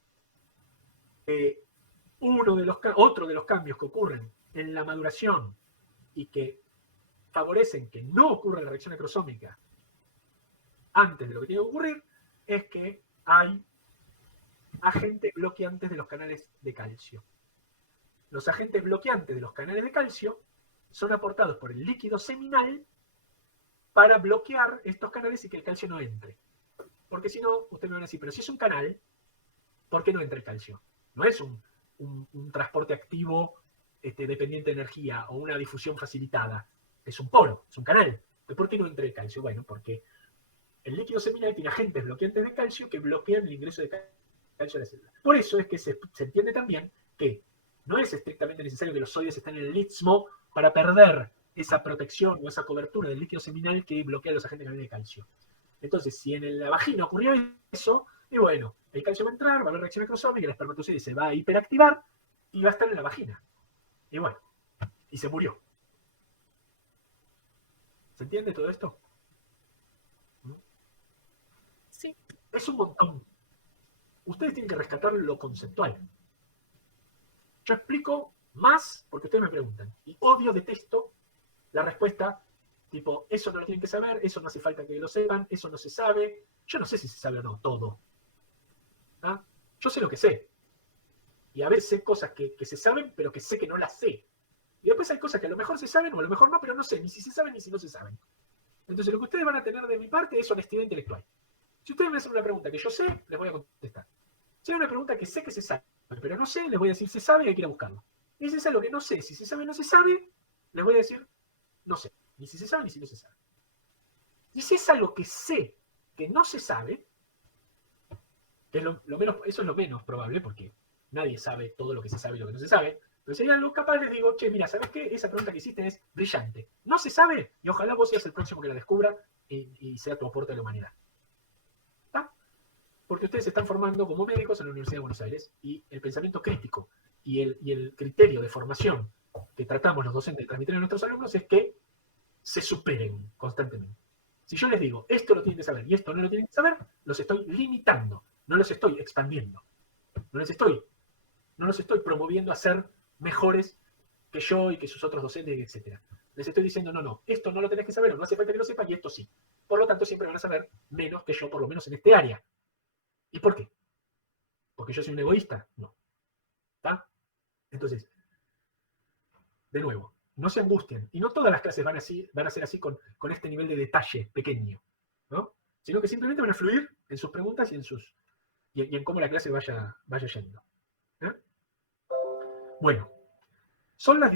otro de los cambios que ocurren en la maduración y que favorecen que no ocurra la reacción acrosómica antes de lo que tiene que ocurrir es que hay agentes bloqueantes de los canales de calcio. Los agentes bloqueantes de los canales de calcio son aportados por el líquido seminal para bloquear estos canales y que el calcio no entre. Porque si no, ustedes me van a decir, pero si es un canal, ¿por qué no entra el calcio? No es un transporte activo dependiente de energía o una difusión facilitada. Es un polo, es un canal. ¿Por qué no entra el calcio? Bueno, porque el líquido seminal tiene agentes bloqueantes de calcio que bloquean el ingreso de calcio a la célula. Por eso es que se entiende también que no es estrictamente necesario que los soides estén en el istmo para perder esa protección o esa cobertura del líquido seminal que bloquea los agentes de calcio. Entonces, si en la vagina ocurrió eso, y bueno, el calcio va a entrar, va a haber reacción acrosómica, el espermatozoide se va a hiperactivar y va a estar en la vagina. Y bueno, y se murió. ¿Se entiende todo esto? Sí. Es un montón. Ustedes tienen que rescatar lo conceptual. Yo explico más porque ustedes me preguntan. Y detesto la respuesta tipo, eso no lo tienen que saber, eso no hace falta que lo sepan, eso no se sabe. Yo no sé si se sabe o no todo. ¿Ah? Yo sé lo que sé. Y a veces sé cosas que se saben, pero que sé que no las sé. Y después hay cosas que a lo mejor se saben o a lo mejor no, pero no sé ni si se saben ni si no se saben. Entonces lo que ustedes van a tener de mi parte es honestidad intelectual. Si ustedes me hacen una pregunta que yo sé, les voy a contestar. Si hay una pregunta que sé que se sabe, pero no sé, les voy a decir se sabe y hay que ir a buscarlo. Y si es algo que no sé, si se sabe o no se sabe, les voy a decir no sé. Ni si se sabe ni si no se sabe. Y si es algo que sé que no se sabe, que es eso es lo menos probable, porque nadie sabe todo lo que se sabe y lo que no se sabe, pero si hay algo capaz les digo, che, mira, ¿sabes qué? Esa pregunta que hiciste es brillante. No se sabe, y ojalá vos seas el próximo que la descubra y sea tu aporte a la humanidad. ¿Está? porque ustedes se están formando como médicos en la Universidad de Buenos Aires y el pensamiento crítico y el criterio de formación que tratamos los docentes de transmitir a nuestros alumnos es que se superen constantemente. Si yo les digo, esto lo tienen que saber y esto no lo tienen que saber, los estoy limitando, no los estoy expandiendo. No los estoy promoviendo a ser mejores que yo y que sus otros docentes, etc. Les estoy diciendo, no, esto no lo tenés que saber, o no hace falta que lo sepas, y esto sí. Por lo tanto, siempre van a saber menos que yo, por lo menos en este área. ¿Y por qué? ¿Porque yo soy un egoísta? No. ¿Está? Entonces, de nuevo, no se angustien. Y no todas las clases van a ser así con este nivel de detalle pequeño, ¿no? Sino que simplemente van a fluir en sus preguntas y en cómo la clase vaya yendo. ¿Eh? Bueno, son las